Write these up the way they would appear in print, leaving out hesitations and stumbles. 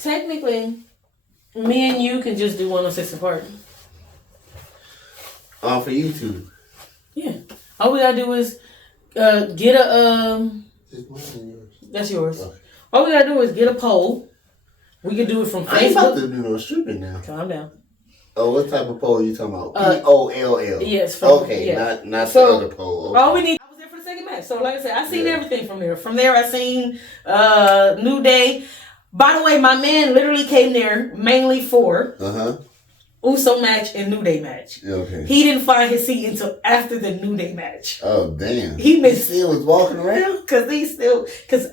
technically, me and you can just do 106 apart. For YouTube. Yeah. All we gotta do is get a That's yours. Okay. All we gotta do is get a poll. We can do it from Facebook. I ain't about to do no stripping now. Calm down. Oh, what type of poll are you talking about? POLL. Yes. Okay, yeah. not the other poll. Okay. All we need. I was there for the second match, so like I said, I seen everything from there. From there, I seen New Day. By the way, my man literally came there mainly for Uso match and New Day match. Okay. He didn't find his seat until after the New Day match. Oh damn. He still was walking around? Cause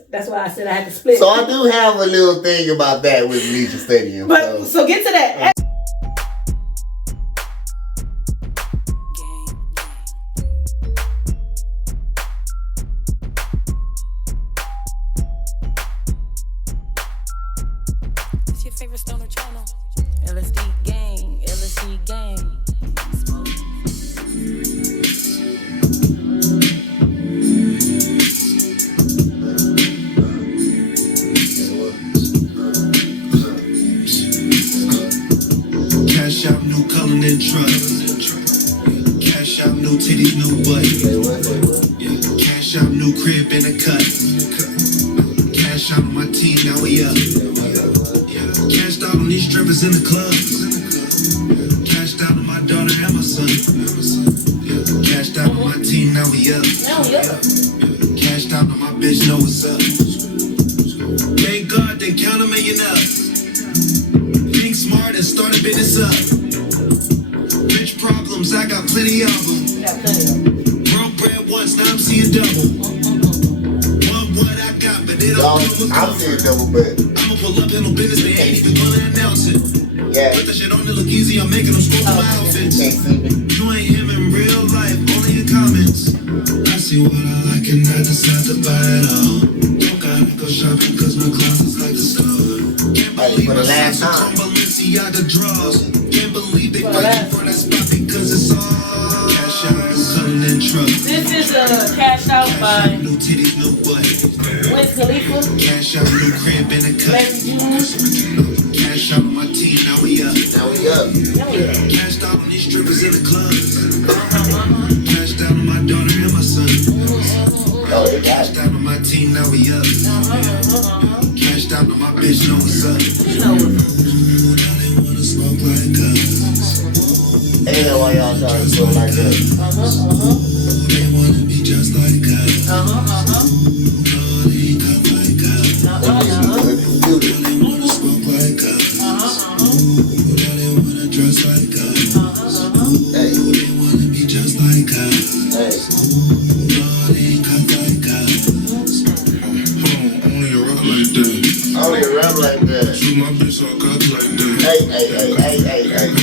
that's why I said I had to split. So I do have a little thing about that with Legion Stadium. But so get to that. It's your favorite stoner channel. LSD gang, LSD gang. Smoke. Cash out, new color and trust. Cash out, new titties, new butt. Cash out, new crib and a cut. Cash out on my team, now we up. Cashed out on these strippers in the clubs. Cashed out on my daughter and my son. Cashed out on my team, now we up. Cashed out on my bitch, know what's up. Thank God they count a million up. Think smart and start a business up. Rich problems, I got plenty of them. Broke bread once, now I'm seeing double. Want what I got, but they don't come with I'm seeing double, but I'ma pull up in no business, they ain't even gonna announce it. yeah. Put that shit on to look easy, I'm making them scroll through my outfits. You ain't him in real life, only in comments. I see what I like and I decide to buy it all. Don't gotta go shopping cause my closet's like the store. Can't believe for the my last socks are time. from Balenciaga draws. Can't believe they fighting for that spot because it's all cash out, selling and trust. This is Cash Out by New titties, new butt. Wiz Khalifa. Cash out, new crib and a cut. Cash out on my team, now we up. Cashed out on these strippers in the clubs. Cashed out on my daughter and my son. Cashed out on my team, now we up. Cashed out on my bitch, know what's up. Now they wanna smoke like us. Ain't know why y'all trying to go like that. They wanna be just like us. No, they ain't cut like us. Now they wanna smoke like us. Now they wanna dress like us. They wanna be just like us. No, they ain't cut like us. Only a rap like that. Only a rap like that. Shoot my bitch all cut like that. Hey.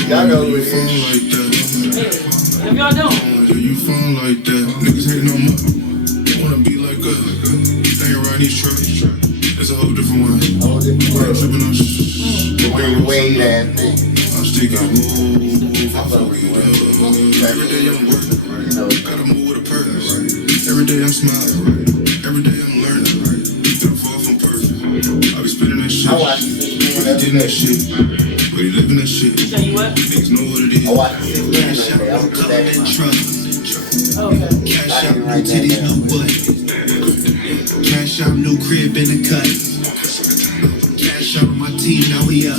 Y'all know who it Phone is. like that. If y'all don't, You phone like that. Niggas hating on my. They wanna be like us. Hang around these trucks. It's a whole different one. Tripping on The way that thing. I'm sticking move. I fuck with you. Every day I'm working. Gotta move with a purpose. Every day I'm smiling. Every day I'm learning. Get far from perfect. I be spinning that shit. I watch But he getting that shit. But he living that shit. tell you what. Niggas know what it is. I watch the 6 minutes Cash like out, that. I'm no gonna put color that in and my trust. Okay. Cash out, new titties, new butt. Cash out, new crib and a cut. Cash out on my team, now we up.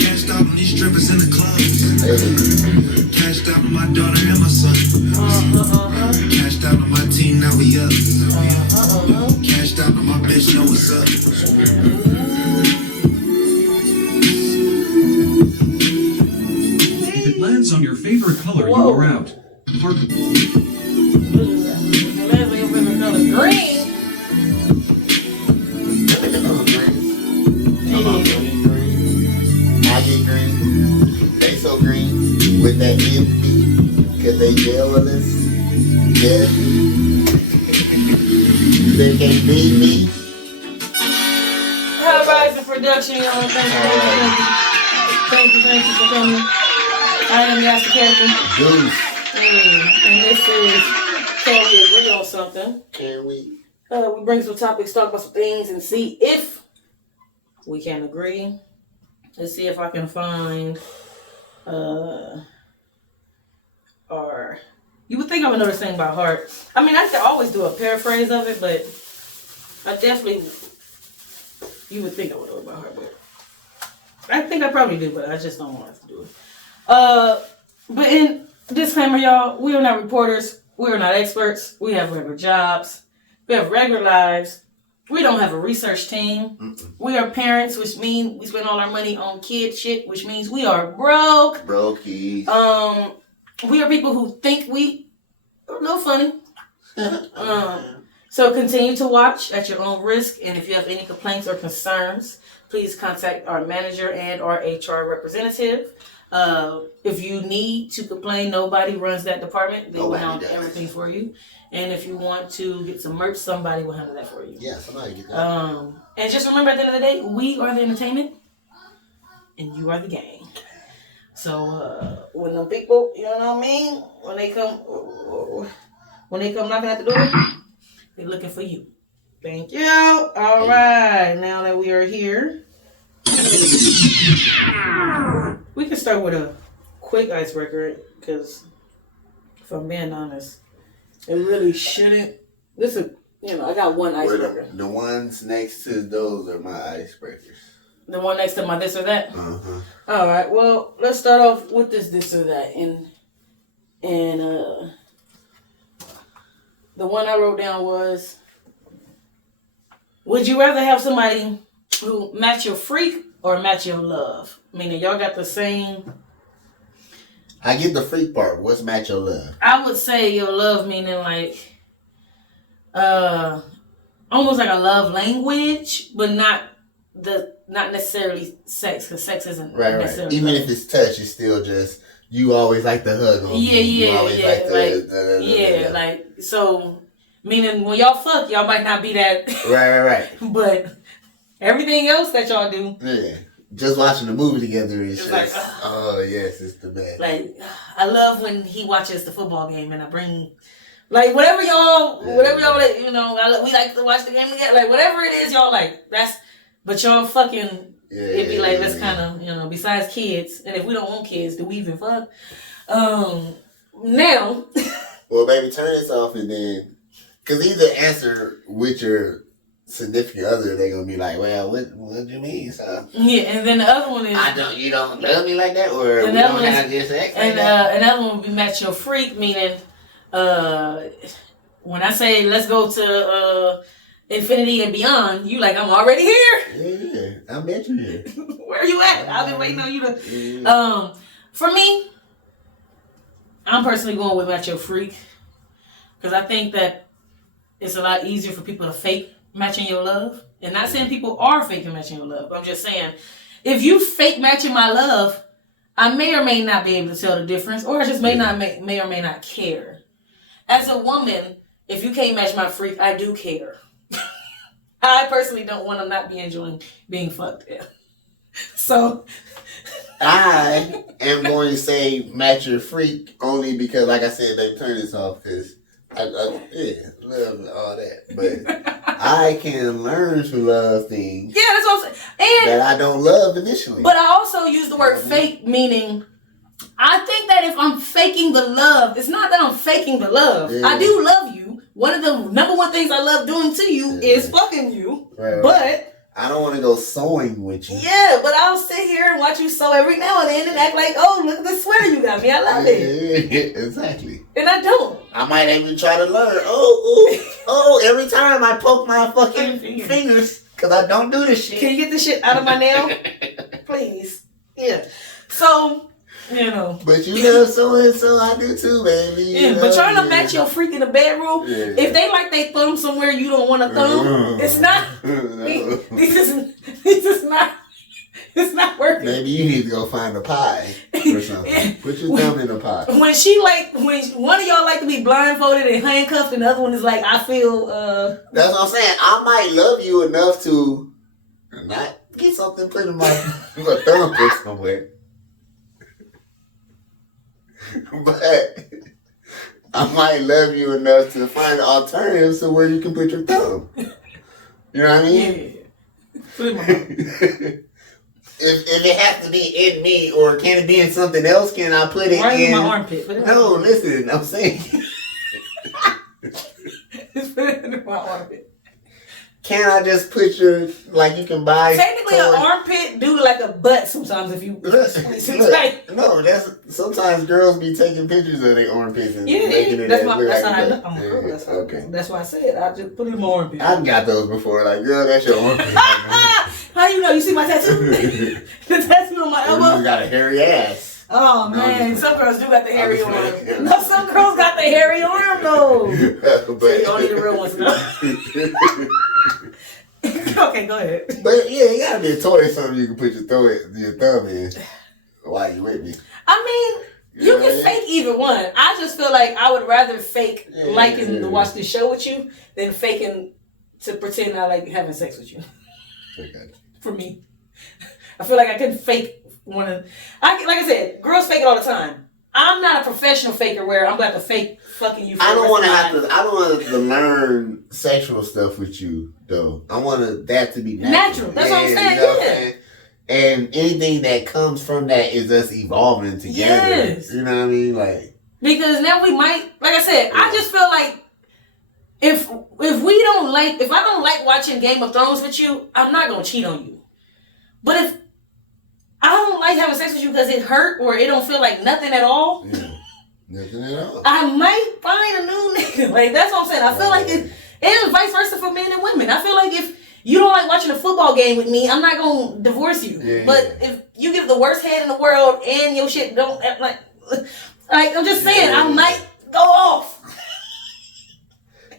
Cashed out on these strippers in the clubs. Cashed out on my daughter and my son. Cashed out on my team, now we up. Cashed out on my bitch, know what's up. If it lands on your favorite color, you are out. Green. I get green. They so green with that empty, cause they jealous. Yeah. They can't beat me. How about the production, y'all? Thank you for coming. I am yazthecharacter. Duce. And this is Can We Agree on Something? Can we? We bring some topics, talk about some things, and see if we can agree. Let's see if I can find or you would think I would know this thing by heart. I mean, I could always do a paraphrase of it, but I definitely, you would think I would know it by heart, but I think I probably do, but I just don't want to do it. But in disclaimer, y'all, we are not reporters. We are not experts. We have regular jobs. We have regular lives. We don't have a research team. Mm-mm. We are parents, which means we spend all our money on kid shit, which means we are broke. Brokies. We are people who think we are a little funny. So continue to watch at your own risk. And if you have any complaints or concerns, please contact our manager and our HR representative. If you need to complain, nobody runs that department. They will handle everything for you. And if you want to get some merch, somebody will handle that for you. Yeah, somebody get that. And just remember, at the end of the day, we are the entertainment, and you are the gang. So when the people, you know what I mean, when they come knocking at the door, they're looking for you. Thank you. All right, now that we are here, we can start with a quick icebreaker, because if I'm being honest, it really shouldn't. This is, I got one icebreaker. The ones next to those are my icebreakers. The one next to my this or that? Uh-huh. All right, well, let's start off with this or that. And the one I wrote down was, would you rather have somebody who match your freak or match your love? Meaning y'all got the same... I get the freak part. What's match your love? I would say your love meaning like, almost like a love language, but not necessarily sex, because sex isn't necessarily right. Even love. if it's touch, it's still just you always like to hug on me. Like so. Meaning when y'all fuck, y'all might not be that. Right. But everything else that y'all do, yeah. Just watching the movie together is just, like, oh yes, it's the best. Like, I love when he watches the football game and I bring, like, whatever y'all like, we like to watch the game together. Like, whatever it is y'all like, but y'all fucking, it'd be like, let's kind of, besides kids, and if we don't want kids, do we even fuck? Now. Well, baby, turn this off and then, because either answer with your significant other, they're gonna be like, well, what do you mean, so? Yeah, and then the other one is you don't love me like that, or we don't have this sex like that. Another one would be match your freak, meaning when I say let's go to infinity and beyond, you like, I'm already here. Yeah, I bet you here. Where are you at? I've been waiting on you to for me, I'm personally going with match your freak, because I think that it's a lot easier for people to fake matching your love. And not saying people are faking matching your love. I'm just saying, if you fake matching my love, I may or may not be able to tell the difference, or I just may or may not care. As a woman, if you can't match my freak, I do care. I personally don't want to not be enjoying being fucked. So I am going to say match your freak only because, like I said, they turn this off because I love all that, but I can learn to love things. Yeah, that's what I'm saying. And that I don't love initially. But I also use the word fake, meaning I think that if I'm faking the love, it's not that I'm faking the love. Yeah. I do love you. One of the number one things I love doing to you is fucking you. Right. But I don't want to go sewing with you. Yeah, but I'll sit here and watch you sew every now and then and act like, oh, look at the sweater you got me. I love it. Yeah, exactly. And I don't. I might even try to learn. Every time I poke my fucking fingers because I don't do this shit. Can you get this shit out of my nail? Please. Yeah. So, But you love sewing, so I do too, baby. Yeah, but trying to match your freak in the bedroom, if they like they thumb somewhere you don't want to thumb, it's not. This is not. It's not working. Maybe you need to go find a pie or something. Put your thumb in a pie. When one of y'all like to be blindfolded and handcuffed, and the other one is like, I feel. That's what I'm saying. I might love you enough to not get something put in my thumb put somewhere. But I might love you enough to find alternatives to where you can put your thumb. You know what I mean? Yeah. Put it in my mouth. If it has to be in me, or can it be in something else? Can I put it right in my armpit? Put it No, listen. I'm saying. Just put it in my armpit. Can I just put your, like, you can buy technically an armpit do like a butt sometimes if you no, that's sometimes girls be taking pictures of their armpits and making it that's look that's like how I butt. know. I'm a girl. That's okay. That's why I said I just put it in my armpit. I've got those before. Like, girl, that's your armpit. How you know? You see my tattoo? The tattoo on my elbow. You got a hairy ass. Oh man, some girls do got the hairy arm. No, some girls got the hairy arm though. But only the real ones know. Okay, go ahead. But yeah, it gotta be a toy or something you can put your thumb in while you with me. I mean, you can fake either one. I just feel like I would rather fake liking to watch this show with you than faking to pretend I like having sex with you. Okay. For me, I feel like I couldn't fake one of. Like I said, girls fake it all the time. I'm not a professional faker where I'm going to fake fucking you. I don't want to learn sexual stuff with you though. I want that to be natural. That's what I'm saying. And anything that comes from that is us evolving together. Yes. You know what I mean? Like, because now we might, like I said, I just feel like if I don't like watching Game of Thrones with you, I'm not gonna cheat on you. But if I don't like having sex with you because it hurt or it don't feel like nothing at all, nothing at all, I might find a new nigga. Like, that's what I'm saying. I feel like and vice versa for men and women. I feel like if you don't like watching a football game with me, I'm not gonna divorce you. Yeah. But if you give the worst head in the world and your shit don't like I'm just saying, I might go off.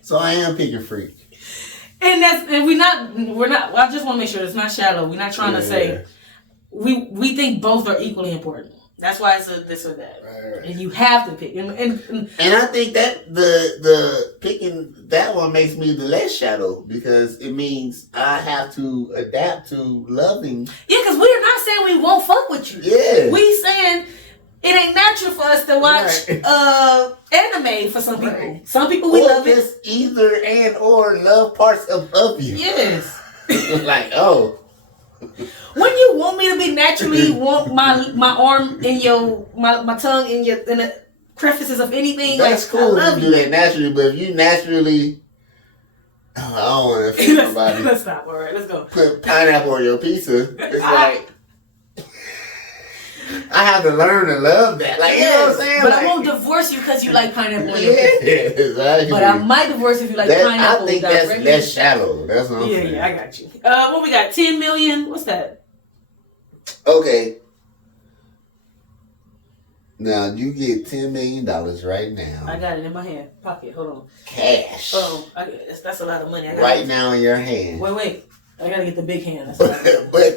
So I am picking freak. And we're not. Well, I just want to make sure it's not shallow. We're not trying to say we think both are equally important. That's why it's a this or that, right. And you have to pick. And I think that the picking that one makes me the less shallow because it means I have to adapt to loving. Yeah, because we're not saying we won't fuck with you. Yeah, we saying it ain't natural for us to watch anime for some people. Right. Some people we love it. Either and or love parts of you. Yes. Like, oh. When you want me to be naturally want my arm in your my tongue in the crevices of anything, that's like, cool if you do that naturally, but if you naturally I don't want to feel somebody. Let's stop, alright, let's go. Put pineapple on your pizza. It's like I have to learn to love that. Like, you know what I'm saying? But I won't divorce you because you like pineapple on your pizza. Exactly. But I might divorce if you like pineapple. I think that's shallow. That's what I'm saying. Yeah, I got you. What we got? 10 million? What's that? Okay. Now, you get $10 million right now. I got it in my hand. Pocket. Hold on. Cash. That's a lot of money. Right now in your hand. Wait. I gotta get the big hand. But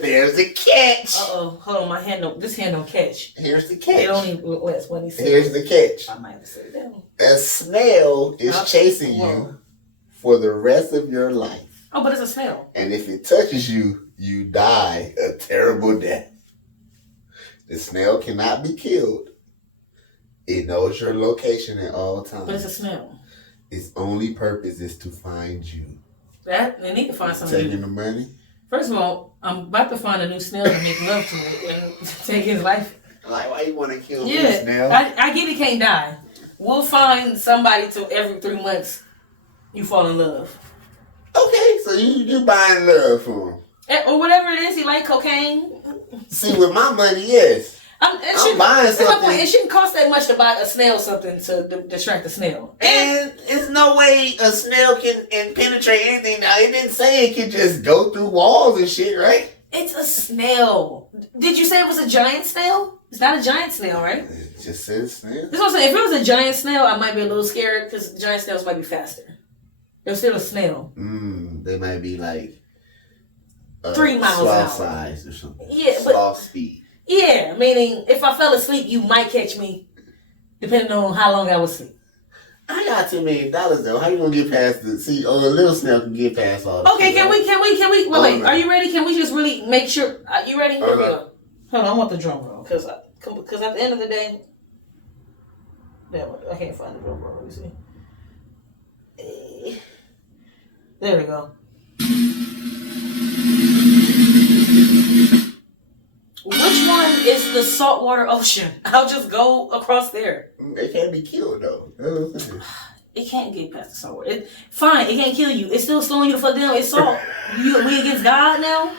there's a catch. Hold on. My hand this hand don't catch. Here's the catch. It only lasts 20 seconds. Here's the catch. I might have to sit down. A snail is chasing you for the rest of your life. Oh, but it's a snail. And if it touches you, you die a terrible death. The snail cannot be killed. It knows your location at all times. But it's a snail. Its only purpose is to find you. They need to find something. Taking the money? First of all, I'm about to find a new snail to make love to and take his life. Like, why you want to kill me, snail? I get it can't die. We'll find somebody to every 3 months you fall in love. Okay, so you buying love for him. Or whatever it is, he like cocaine. See, with my money, yes. I'm buying something. It shouldn't cost that much to buy a snail something to distract the snail. And there's no way a snail can penetrate anything. Now, it didn't say it could just go through walls and shit, right? It's a snail. Did you say it was a giant snail? It's not a giant snail, right? It just says snail. That's what I'm saying. If it was a giant snail, I might be a little scared because giant snails might be faster. They're still a snail. They might be like 3 miles an hour. Size or something. Yeah, sloth speed. Yeah, meaning if I fell asleep, you might catch me, depending on how long I was asleep. I got $2 million though. How you gonna get past the? See, a little snail can get past all. Okay, can we? Wait. Are you ready? Can we just really make sure? Are you ready? Here we go. Hold on, I want the drum roll because at the end of the day, I can't find the drum roll. Let me see. There we go. It's the saltwater ocean. I'll just go across there. They can't be killed though. It can't get past the saltwater. Fine, it can't kill you. It's still slowing you the fuck down. It's salt. We against God now?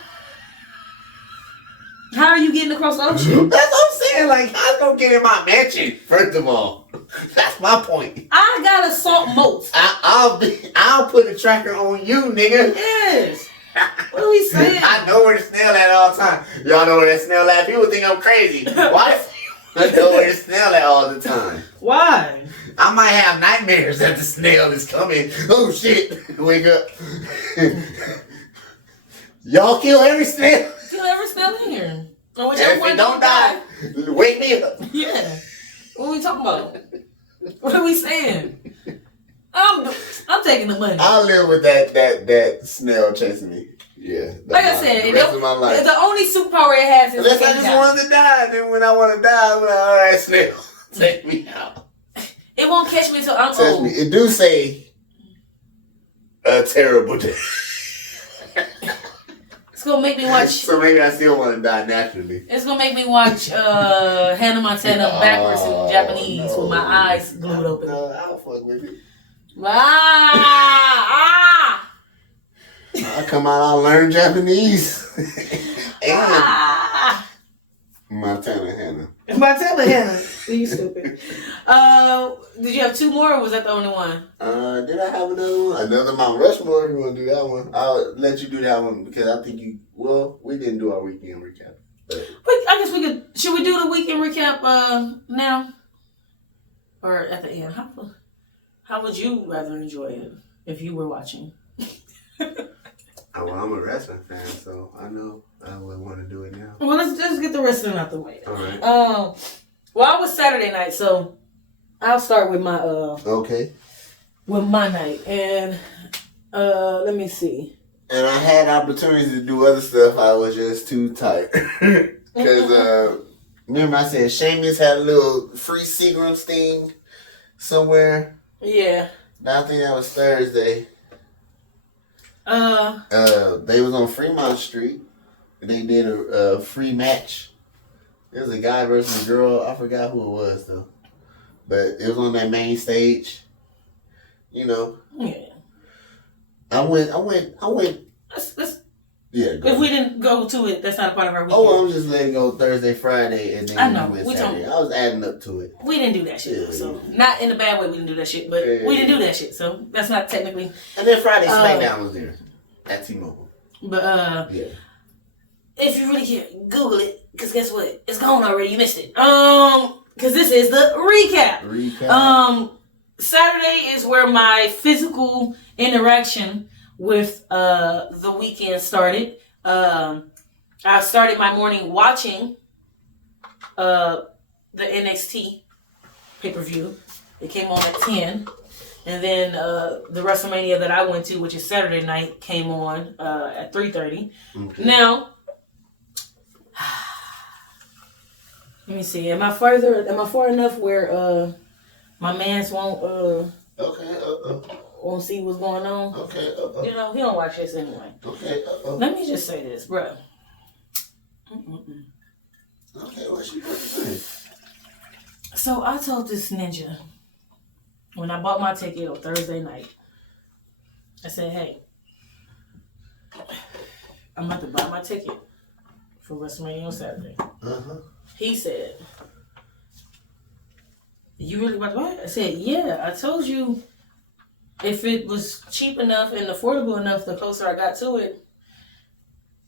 How are you getting across the ocean? That's what I'm saying. Like, how's gonna get in my mansion? First of all, that's my point. I got a salt moat. I'll put a tracker on you, nigga. Yes. What are we saying? I know where the snail at all the time. Y'all know where that snail at? People think I'm crazy. Why? I know where the snail at all the time. Why? I might have nightmares that the snail is coming. Oh shit! Wake up. Y'all kill every snail. Kill every snail in here. Or If it don't die, wake me up. Yeah. What are we talking about? What are we saying? I'm taking the money. I'll live with that snail chasing me. Yeah. Like I said, the rest of my life. the only superpower it has is Unless I just wanted to die. Then when I want to die, I'm like, all right, snail, take me out. It won't catch me until I'm Touch old. me. It do say a terrible day. It's gonna make me watch. So maybe I still want to die naturally. It's gonna make me watch Hannah Montana backwards in Japanese with my eyes glued open. No, I'll fuck with it. I come out, I'll learn Japanese. And Montana Hannah. Montana Hannah. You stupid. Did you have two more or was that the only one? Did I have another one? Another Mount Rushmore if you want to do that one. I'll let you do that one because I think we didn't do our weekend recap. But I guess should we do the weekend recap now? Or at the end? How would you rather enjoy it if you were watching? Well, I'm a wrestling fan, so I know I would want to do it now. Well, let's just get the wrestling out the way. All right. Well, I was Saturday night, so I'll start with my okay. With my night, and let me see. And I had opportunities to do other stuff. I was just too tired because remember I said Sheamus had a little free Seagram's thing somewhere. Yeah. I think that was Thursday. They was on Fremont Street. They did a free match. It was a guy versus a girl. I forgot who it was though, but it was on that main stage. You know. Yeah. I went. Let's Yeah. if we didn't go to it, that's not a part of our weekend. Oh, I'm just letting go Thursday, Friday, and then I know. went Saturday. I was adding up to it. We didn't do that shit. Yeah, So yeah. not in a bad way. We didn't do that shit, but we didn't do that shit. So that's not technically. And then Friday SmackDown was there at T-Mobile. But Yeah. if you really care, Google it. Cause guess what? It's gone already. You missed it. Cause this is the recap. Saturday is where my physical interaction with the weekend started. I started my morning watching the NXT pay-per-view. It came on at 10. And then the Wrestlemania that I went to, which is Saturday night, came on at 3:30. Okay. Now, let me see. Am I far enough where my mans won't won't see what's going on? Okay. You know, he don't watch this anyway. Okay. Let me just say this, bro. Okay, what you saying? So I told this ninja when I bought my ticket on Thursday night, I said, hey, I'm about to buy my ticket for WrestleMania on Saturday. Uh-huh. He said, you really about to buy it? I said, yeah, I told you if it was cheap enough and affordable enough, the closer I got to it,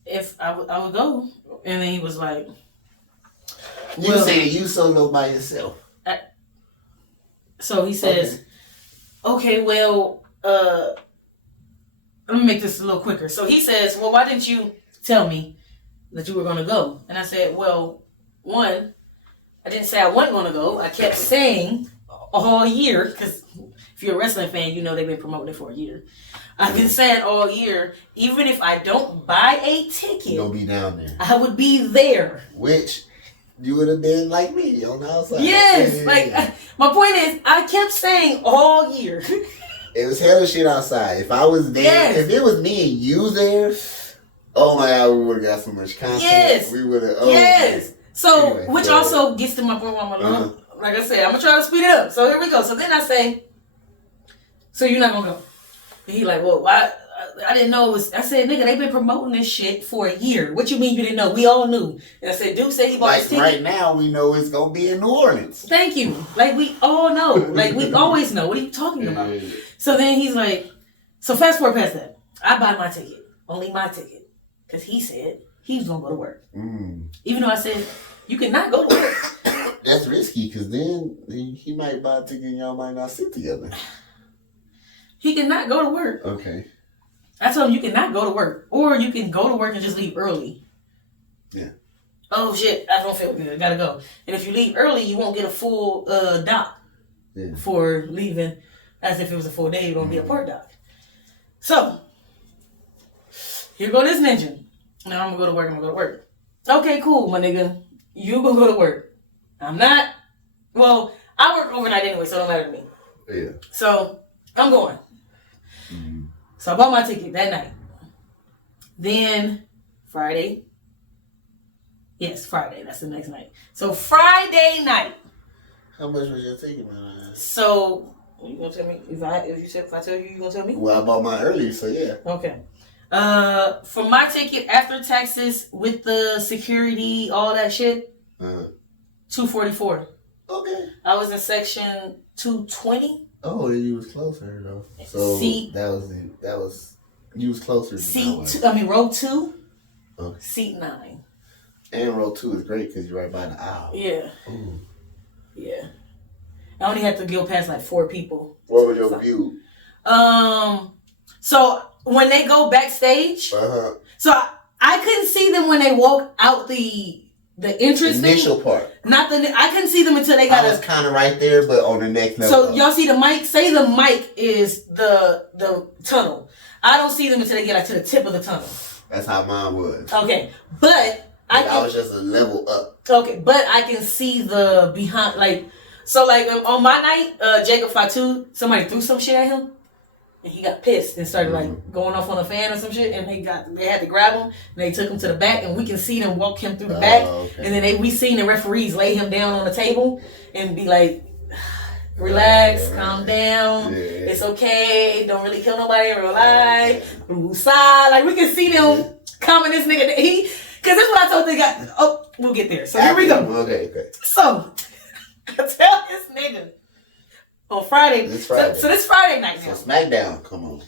if I would go. And then he was like, you say you solo by yourself. So he says, okay, well, let me make this a little quicker. So he says, well, why didn't you tell me that you were going to go? And I said, well, one, I didn't say I wasn't going to go. I kept saying all year, because if you're a wrestling fan, you know they've been promoting it for a year. I've been saying all year, even if I don't buy a ticket, you'll be down there. I would be there. Which you would have been like me on the outside. Yes, my point is, I kept saying all year. It was hella shit outside. If I was there, if it was me and you there, oh my God, we would have got so much content. Yes. We would have. Yes. So, Anyway, which go ahead. also gets to my point where I'm like, like I said, I'm gonna try to speed it up. So here we go. So then I say, so you're not gonna go? And he like, well, why? I didn't know it was. I said, nigga, they've been promoting this shit for a year. What you mean you didn't know? We all knew. And I said, Duke said he bought his ticket. Right now, we know it's gonna be in New Orleans. Thank you. Like we all know. Like we always know. What are you talking about? So then he's like, so fast forward past that. I buy my ticket, only my ticket, because he said he was gonna go to work. Even though I said you cannot go to work. That's risky because then he might buy a ticket and y'all might not sit together. He cannot go to work. Okay. I told him you cannot go to work. Or you can go to work and just leave early. Yeah. Oh shit, I don't feel good. I gotta go. And if you leave early, you won't get a full dock for leaving as if it was a full day. You're gonna be a part dock. So, here go this ninja. Now I'm gonna go to work, Okay, cool, my nigga. You gonna go to work. I'm not. Well, I work overnight anyway, so it don't matter to me. Yeah. So, I'm going. So I bought my ticket that night. Then Friday. Yes, Friday. That's the next night. So Friday night. How much was your ticket, man? So you gonna tell me if I tell you gonna tell me? Well, I bought mine earlier, so yeah. Okay. For my ticket after taxes with the security, all that shit, $244. Okay. I was in section 220. Oh, you was closer though. So that was you was closer. Row 2. Okay. Seat 9. And row 2 is great because you're right by the aisle. Yeah. Ooh. Yeah. I only had to go past like 4 people. What was your view? So when they go backstage, so I couldn't see them when they walk out the entrance initial part. I couldn't see them until they got. I was kind of right there, but on the next level. So y'all see the mic? Say the mic is the tunnel. I don't see them until they get to the tip of the tunnel. That's how mine was. Okay, but I was just a level up. Okay, but I can see the behind, on my night, Jacob Fatu, somebody threw some shit at him, and he got pissed and started going off on a fan or some shit, and they had to grab him, and they took him to the back, and we can see them walk him through the back, and then we seen the referees lay him down on the table and be like, relax, calm down, it's okay, don't really kill nobody in real life, like we can see them coming this nigga, because that's what I told the guy. Oh, we'll get there. So here we go. Okay. So, I tell this nigga on Friday. This Friday. So this Friday night now. So SmackDown, come on.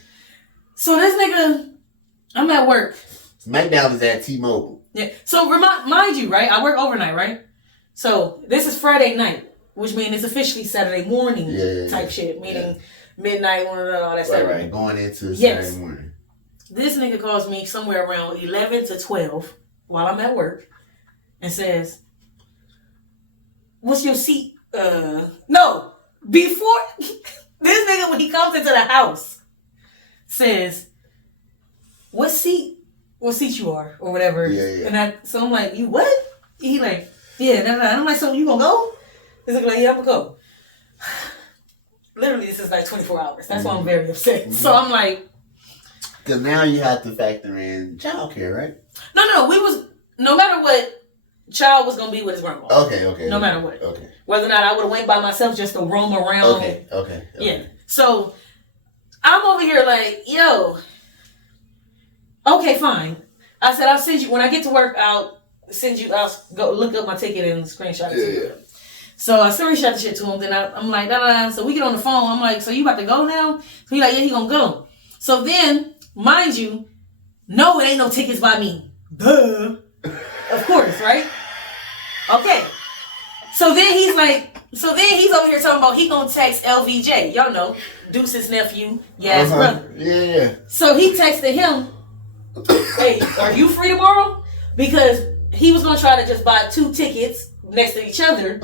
So this nigga, I'm at work. SmackDown is at T-Mobile. Yeah. So mind you, right? I work overnight, right? So this is Friday night, which means it's officially Saturday morning type shit, meaning midnight, all that stuff. Right. Going into Saturday morning. This nigga calls me somewhere around 11 to 12 while I'm at work and says, what's your seat? No. Before, this nigga, when he comes into the house, says, what seat you are? Or whatever. Yeah. And so I'm like, you what? He like, yeah. And I'm like, so you gonna go? This nigga like, yeah, I'm gonna go. Literally, this is like 24 hours. That's why I'm very upset. So I'm like, because now you have to factor in childcare, right? No. No matter what, child was going to be with his grandma. Okay. No matter what. Okay. Whether or not I would have went by myself just to roam around. Okay. Yeah. So, I'm over here like, yo, okay, fine. I said, I'll send you, when I get to work, I'll go look up my ticket and screenshot it to you. So I screenshot the shit to him. Then I'm like, so we get on the phone. I'm like, so you about to go now? So he like, yeah, he gonna go. So then, mind you, no, it ain't no tickets by me. Duh. Of course, right? Okay. So then he's over here talking about he gonna text LVJ. Y'all know, Duce's nephew, Yaz's brother. Yeah. So he texted him, hey, are you free tomorrow? Because he was gonna try to just buy 2 tickets next to each other.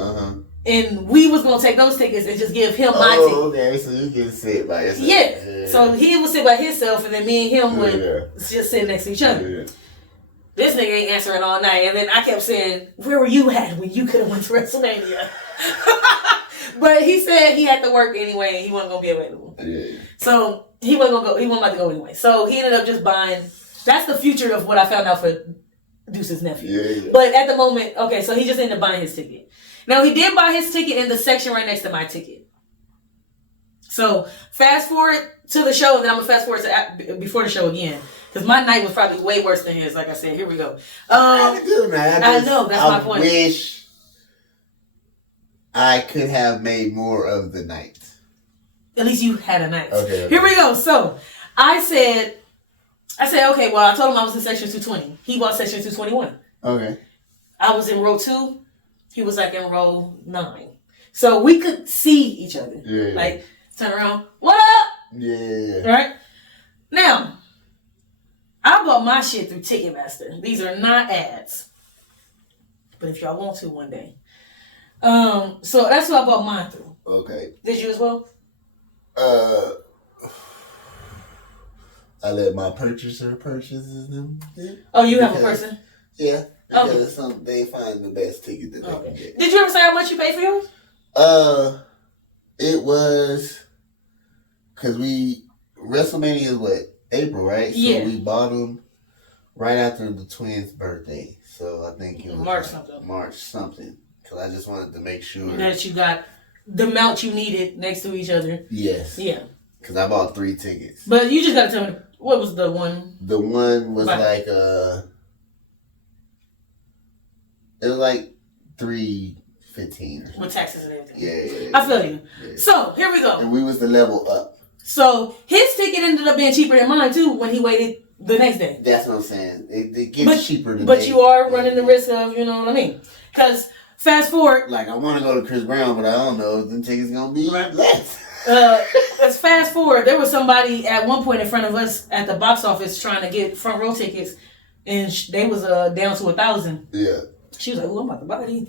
And we was gonna take those tickets and just give him my ticket. Okay, so you can sit by yourself. Yeah. So he would sit by himself, and then me and him would just sit next to each other. Yeah. This nigga ain't answering all night, and then I kept saying, "Where were you at when you could have went to Wrestlemania?" But he said he had to work anyway, and he wasn't gonna be available. Yeah. So he wasn't gonna go. He wasn't about to go anyway. So he ended up just buying. That's the future of what I found out for Deuce's nephew. Yeah. But at the moment, okay, so he just ended up buying his ticket. Now, he did buy his ticket in the section right next to my ticket. So, fast forward to the show, and then I'm going to fast forward to before the show again. Because my night was probably way worse than his, like I said. Here we go. I know, that's my point. I wish I could have made more of the night. At least you had a night. Okay. Here we go. So, I said, okay, well, I told him I was in section 220. He bought section 221. Okay. I was in row 2. He was like in row 9. So, we could see each other. Yeah. Like, turn around. What up? Yeah. Right? Now, I bought my shit through Ticketmaster. These are not ads. But if y'all want to one day. So that's who I bought mine through. Okay. Did you as well? I let my purchaser purchases them. Yeah. Oh, you have a person? Yeah. Okay. Because they find the best ticket that they can get. Did you ever say how much you paid for yours? It was because Wrestlemania is what? April, right? Yeah. So we bought them right after the twins' birthday. So I think it was March something. Because I just wanted to make sure that you got the amount you needed next to each other. Yes. Yeah. Because I bought 3 tickets. But you just got to tell me, what was the one? The one was like it was like $3.15 with taxes and everything. Yeah. I feel you. Yeah. So here we go. And we was the level up. So his ticket ended up being cheaper than mine too when he waited the next day. That's what I'm saying. It gets cheaper. But you are running the risk of, you know what I mean? Because fast forward. Like, I want to go to Chris Brown, but I don't know if the ticket's going to be less. Let's fast forward. There was somebody at one point in front of us at the box office trying to get front row tickets, and they was down to 1,000. Yeah. She was like, "Oh, I'm about to buy these."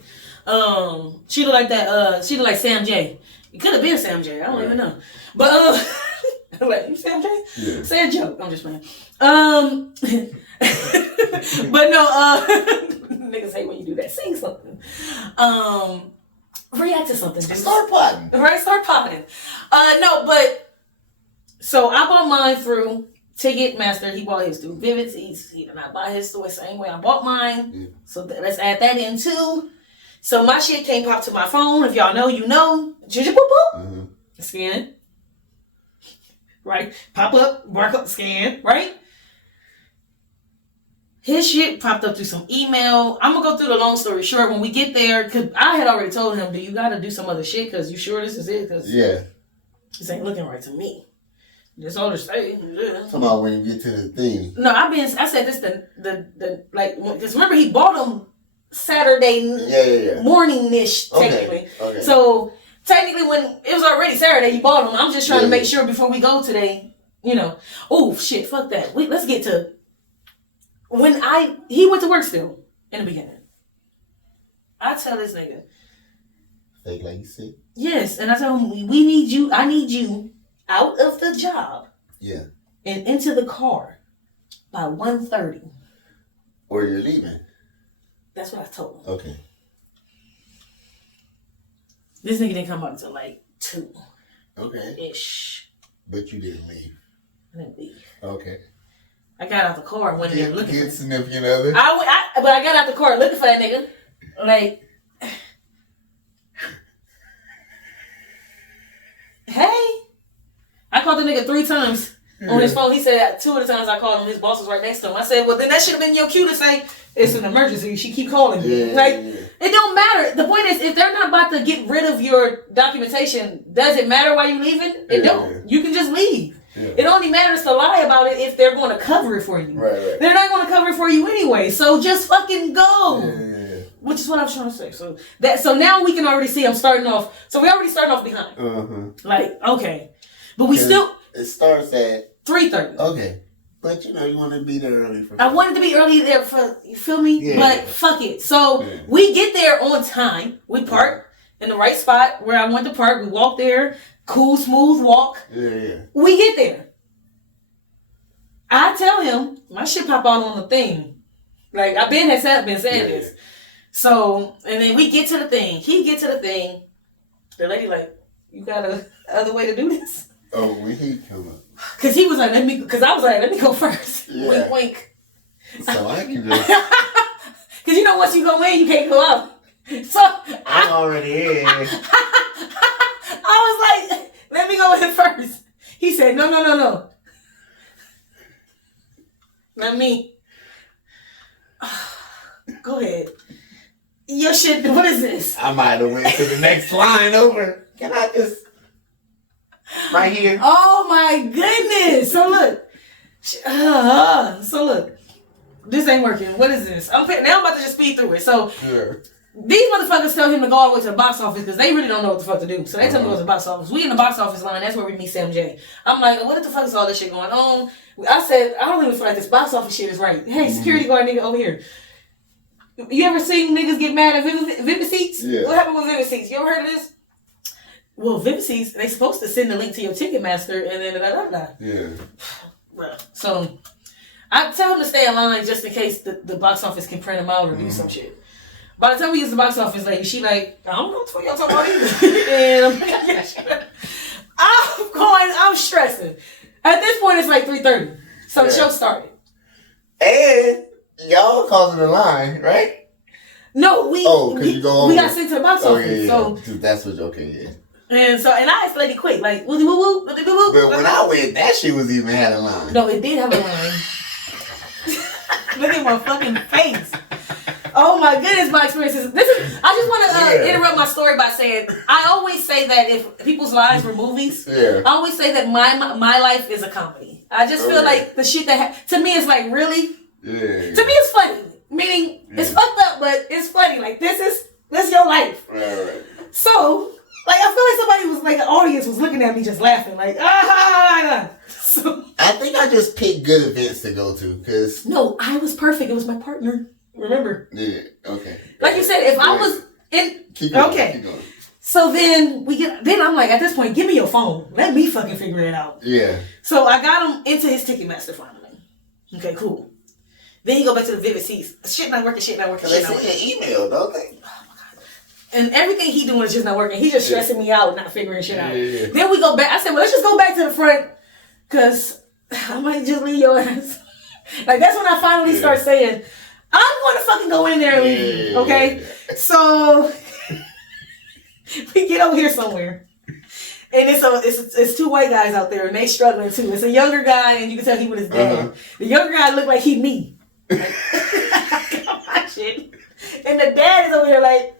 She looked like that. She looked like Sam J. It could have been Sam J. I don't even know. But like, you Sam J? Yeah. Say a joke. I'm just playing. But no. Niggas hate when you do that. Sing something. React to something. Start popping. Right? Start popping. No, but so I bought mine through Ticketmaster. He bought his through Vivid. He did not buy his the same way I bought mine. Yeah. So let's add that in too. So my shit came pop to my phone. If y'all know, you know. Mm-hmm. Scan. Right? Pop up, barcode, scan. Right? His shit popped up through some email. I'm going to go through the long story short. When we get there, because I had already told him, do you got to do some other shit? Because you sure this is it? Cause this ain't looking right to me. That's all they're saying. Talking about when you get to the thing. No, I said this because remember he bought them Saturday morning-ish, technically. Okay. So, technically when it was already Saturday, he bought them. I'm just trying to make sure before we go today, you know. Oh, shit, fuck that. Let's get to... he went to work still in the beginning. I tell this nigga. Fake like you said? Yes, and I tell him, I need you out of the job. Yeah. And into the car by 1:30. Or you're leaving. That's what I told him. Okay. This nigga didn't come out until like 2. Okay. Ish. But you didn't leave. I didn't leave. Okay. I got out the car and went in there looking for him. Significant other? But I got out the car looking for that nigga. Like, hey. I called the nigga 3 times on his phone. He said 2 of the times I called him, his boss was right next to him. I said, well, then that should have been your cue to say, it's an emergency. She keep calling me. It don't matter. The point is, if they're not about to get rid of your documentation, does it matter why you leaving? It don't. You can just leave. Yeah. It only matters to lie about it if they're going to cover it for you. Right. They're not going to cover it for you anyway. So just fucking go. Yeah. Which is what I was trying to say. So now we can already see I'm starting off. So we already starting off behind. Uh-huh. Like, okay. But we still... It starts at... 3:30. Okay. But you want to be there early for... I wanted to be early there for... You feel me? Yeah. But fuck it. So we get there on time. We park in the right spot where I wanted to park. We walk there. Cool, smooth walk. Yeah. We get there. I tell him, my shit pop out on the thing. Like, I've been saying this. So, and then we get to the thing. He get to the thing. The lady like, you got a other way to do this? Oh, when he come up. Because he was like, let me go first. Yeah. Wink, wink. So I can just... you know once you go in, you can't go out. So I'm already in. I was like, let me go in first. He said, no. Let me. Go ahead. Your shit, what is this? I might have went to the next line over. Can I just... Right here. Oh my goodness. So look. This ain't working. What is this? Now I'm about to just speed through it. So these motherfuckers tell him to go all the way to the box office because they really don't know what the fuck to do. So they tell him to go to the box office. We in the box office line. That's where we meet Sam J. I'm like, what the fuck is all this shit going on? I said, I don't even feel like this box office shit is right. Hey, security guard nigga over here. You ever seen niggas get mad at Vivid Seats? Yeah. What happened with Vivid Seats? You ever heard of this? Well, Vivid Seats, they supposed to send the link to your Ticketmaster and then da. Yeah. So I tell him to stay in line just in case the box office can print them out or do some shit. By the time we use the box office lady, she like, I don't know what the fuck y'all talking about either. And I'm like, I'm stressing. At this point, it's like 3:30. So the show started. And y'all causing the line, right? No, we got sent to the box office. Yeah. So that's what, okay, yeah. And I asked the lady quick, like, woo woo woo. But when I went, that shit was even had a line. No, it did have a line. Look at my fucking face. Oh my goodness, my experiences. I just want to interrupt my story by saying, I always say that if people's lives were movies, I always say that my life is a comedy. I just feel like the shit to me is like, really? Yeah. To me it's funny. Meaning, it's fucked up, but it's funny. Like, this is your life. Right. So, like, I feel like somebody was, like, the audience was looking at me just laughing. Like, So, I think I just picked good events to go to, because... No, I was perfect. It was my partner. Remember? Yeah, okay. Like you said, if I was in... Keep going, okay. keep going. So then I'm like, at this point, give me your phone. Let me fucking figure it out. Yeah. So I got him into his Ticketmaster finally. Okay, cool. Then he go back to the Vivid Seats. Shit not working. They send an email, don't they? Oh my God. And everything he doing is just not working. He's just stressing me out, not figuring shit out. Yeah. Then we go back. I said, well, let's just go back to the front, because I might just leave your ass. Like, that's when I finally start saying, I'm going to fucking go in there and leave. Okay? So we get over here somewhere. And it's two white guys out there, and they struggling too. It's a younger guy, and you can tell he with his dad. The younger guy looked like he me. Like, my shit. And the dad is over here like,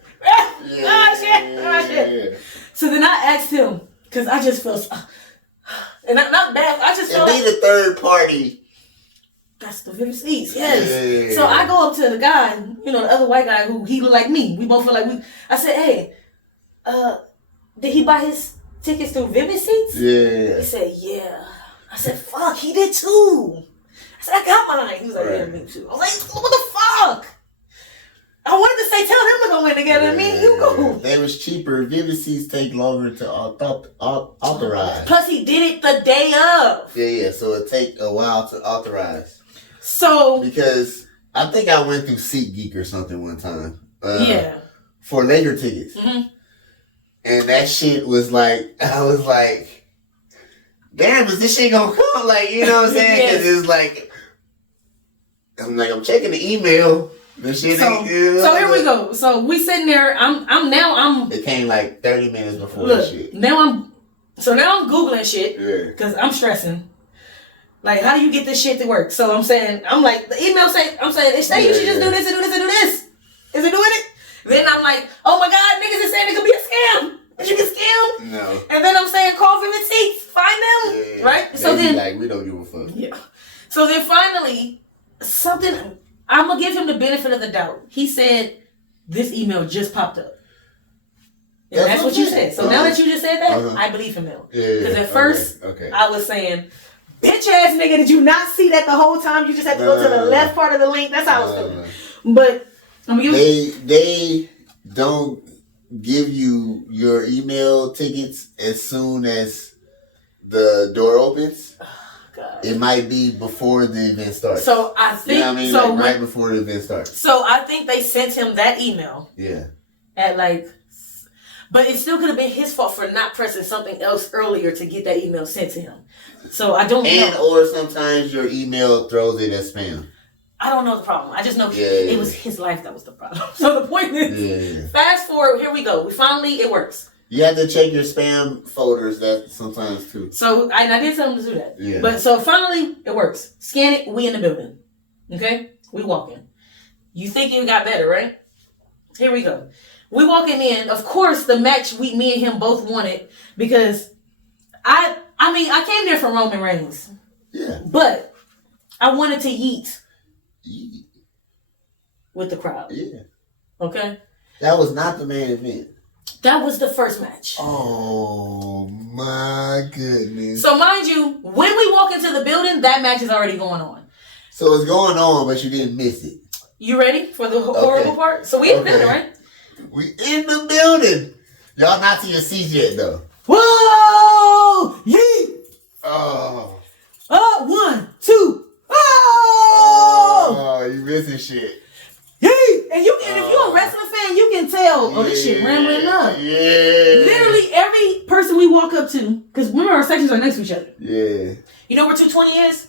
shit. So then I asked him, because I just felt, and not bad, I just felt like the third party. That's the Vivid Seats, yes. Yeah. So I go up to the guy, the other white guy who he looked like me. We both feel like I said, hey, did he buy his tickets through Vivid Seats? Yeah. He said, yeah. I said, fuck, he did too. I said, I got mine. He was like, yeah, me too. I was like, what the fuck? I wanted to say, tell them to go in together. Me and you go. They was cheaper. Vivid Seats take longer to authorize. Plus, he did it the day of. Yeah. So it take a while to authorize. So because I think I went through SeatGeek or something one time. For later tickets. Mm-hmm. And that shit was like, I was like, damn, is this shit gonna come? Like, you know what I'm saying? Because it's like, I'm checking the email. The shit so here we go. So we sitting there. I'm. It came like 30 minutes before look, the shit. Now I'm Googling shit because I'm stressing. Like, how do you get this shit to work? So I'm like, the email I'm saying, it say you should just do this and do this and do this. Is it doing it? Then I'm like, oh my God, niggas is saying it could be a scam. Did you get scammed? No. And then I'm saying, call Vivid Seats, find them, right? They So then, like, we don't give a fuck. Yeah. So then finally, I'm gonna give him the benefit of the doubt. He said, this email just popped up. And that's what you said. So now that you just said that, I believe him now. Because at first, I was saying, bitch ass nigga, did you not see that the whole time? You just had to go to the left part of the link. That's how I was feeling. But they don't give you your email tickets as soon as the door opens. God. It might be before the event starts. So I think right before the event starts. So I think they sent him that email. Yeah. But it still could have been his fault for not pressing something else earlier to get that email sent to him. So I don't know. Or sometimes your email throws it as spam. I don't know the problem. I just know it was his life that was the problem. So the point is, fast forward, here we go. It works. You have to check your spam folders that sometimes too. So I did tell him to do that. Yeah. But so finally it works. Scan it. We in the building. Okay. We walking. You think it got better, right? Here we go. We walking in. Of course, the match me and him both wanted because I came there for Roman Reigns. Yeah. But I wanted to yeet with the crowd. Yeah. Okay. That was not the main event. That was the first match. Oh my goodness. So mind you, when we walk into the building, that match is already going on. So it's going on, but you didn't miss it. You ready for the horrible part? So we in the building, right? We in the building. Y'all not to your seats yet, though. Whoa! Yeet! Oh. 1, 2. Oh! Oh, you missing shit. Yeet! And if you're a wrestling fan, you can tell, this shit rambling up. Yeah. Literally every person we walk up to, because remember our sections are next to each other. Yeah. You know where 220 is?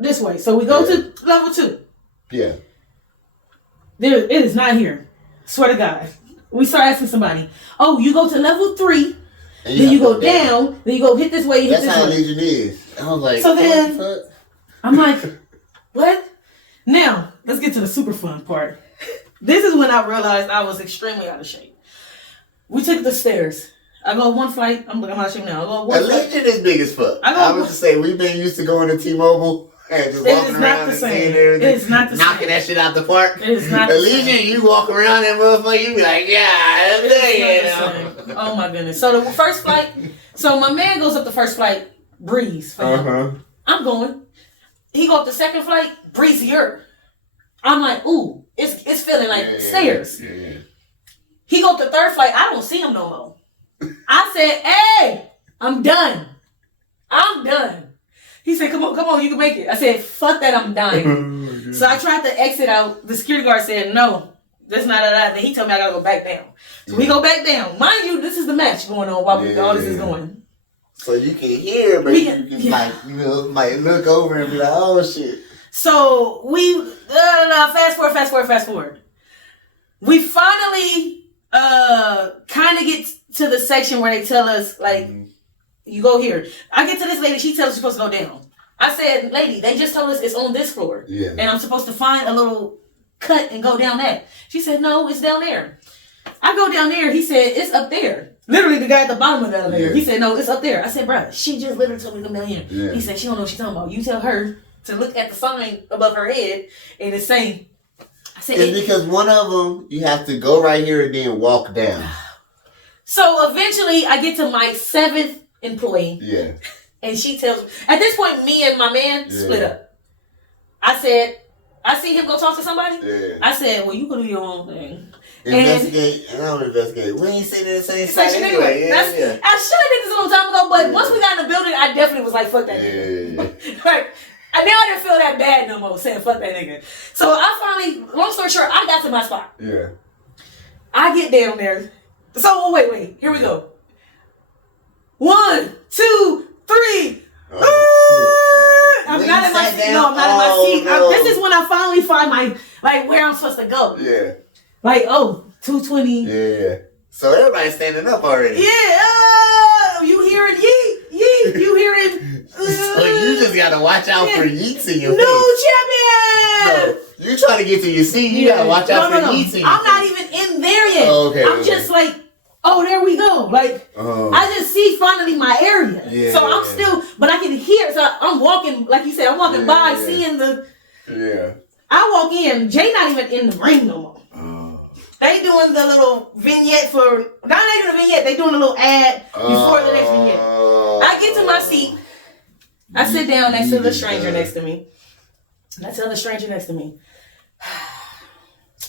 This way. So we go to level 2. Yeah. It is not here. Swear to God. We start asking somebody, oh, you go to level 3, then you go down, then you go hit this way, hit That's this how way. Legion is. I was like, So then, what the fuck? I'm like, what? Now, let's get to the super fun part. This is when I realized I was extremely out of shape. We took the stairs. I go one flight. I'm out of shape now. I go one flight. Legion is big as fuck. I was just saying, we've been used to going to T-Mobile and just walking around and seeing everything. It is not the same. Knocking that shit out the park. It is not the same. Legion, you walk around that motherfucker, you be like, yeah, Oh my goodness. So the first flight, so my man goes up the first flight, breeze for him. I'm going. He go up the second flight, breezier. I'm like, ooh, it's feeling like stairs. Yeah. He go up the third flight, I don't see him no more. I said, hey, I'm done. He said, come on, you can make it. I said, fuck that, I'm dying. So I tried to exit out. The security guard said, no, that's not that. Then he told me I gotta go back down. So we go back down. Mind you, this is the match going on while all this is going. So you can hear, but you can like, might look over and be like, oh shit. So we, fast forward. We finally kind of get to the section where they tell us, like, you go here. I get to this lady, she tells us we're supposed to go down. I said, lady, they just told us it's on this floor. Yeah. And I'm supposed to find a little cut and go down that. She said, no, it's down there. I go down there, he said, it's up there. Literally the guy at the bottom of the elevator. Yeah. He said, no, it's up there. I said, bruh, she just literally told me to come down here. Yeah. He said, she don't know what she's talking about. You tell her to look at the sign above her head and it's saying, I said, it's because one of them, you have to go right here and then walk down. So eventually I get to my 7th employee. Yeah. And she tells me, at this point, me and my man split up. I said, I see him go talk to somebody. Yeah. I said, well, you go do your own thing. Investigate. And I don't investigate. We ain't sitting in the same side anyway. I should have did this a long time ago, but once we got in the building, I definitely was like, fuck that nigga. Right. And now I didn't feel that bad no more saying fuck that nigga. So I finally, long story short, I got to my spot. Yeah. I get down there. So wait. Here we go. 1, 2, 3. I'm not in my seat. No, I'm not in my seat. No. This is when I finally find where I'm supposed to go. Yeah. 220. Yeah. So everybody's standing up already. Yeah. You hearing yeet. You hearing. So you just gotta watch out for yeets in your face. New champion. No, you trying to get to your seat. You gotta watch out for yeets in your face. I'm not even in there yet. Oh, okay. I'm just like, oh, there we go. I just see finally my area. Yeah. So I'm still, but I can hear. So I'm walking, like you said, I'm walking by, seeing the. Yeah. I walk in. Jay not even in the ring no more. They doing the little vignette for. Not even a vignette. They doing a little ad before the next vignette. I get to my seat. I sit down next to the stranger next to me. And I tell the stranger next to me,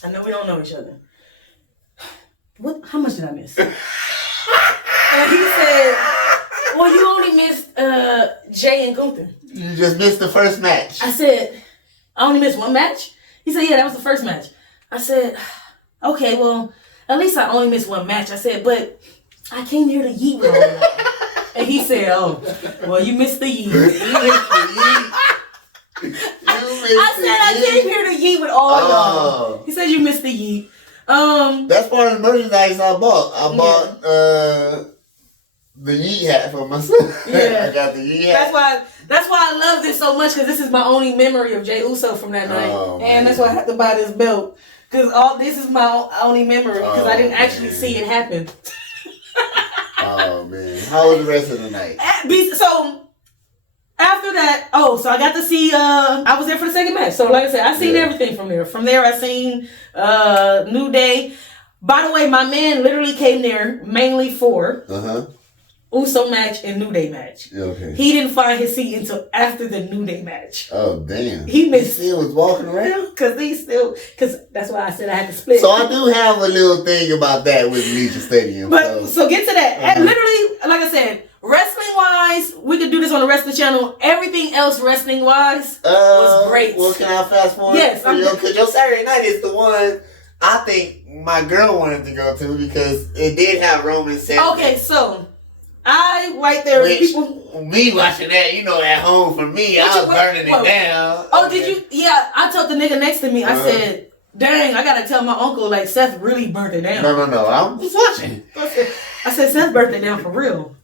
I know we don't know each other. What? How much did I miss? And he said, well, you only missed Jay and Gunther. You just missed the first match. I said, I only missed one match? He said, yeah, that was the first match. I said, okay, well, at least I only missed one match. I said, but I came here to yeet with all. And he said, oh, well, you missed the yeet. I said I came here to yeet with all y'all. He said you missed the yeet. That's part of the merchandise I bought. I bought the yeet hat for myself. Yeah. I got the yeet hat. That's why I love this so much, because this is my only memory of Jay Uso from that night. Oh, and that's why I had to buy this belt. Because this is my only memory, because I didn't actually see it happen. Oh, man. How was the rest of the night? So, after that, so I got to see, I was there for the second match. So, like I said, I seen everything from there. From there, I seen New Day. By the way, my man literally came there mainly for Uso match and New Day match. Okay. He didn't find his seat until after the New Day match. Oh, damn. He still was walking around? Because that's why I said I had to split. So I do have a little thing about that with Legion Stadium. But so get to that. And literally, like I said, wrestling wise, we could do this on the wrestling channel. Everything else wrestling wise was great. Well, can I fast forward? Yes. Because your Saturday night is the one I think my girl wanted to go to, because it did have Roman Saturday. Okay, so I right there. Me watching that, at home for me, I was burning it down. Oh, did you? Yeah, I told the nigga next to me. I said, "Dang, I gotta tell my uncle, like, Seth really burnt it down." No, I was watching. I said, "Seth burnt it down for real."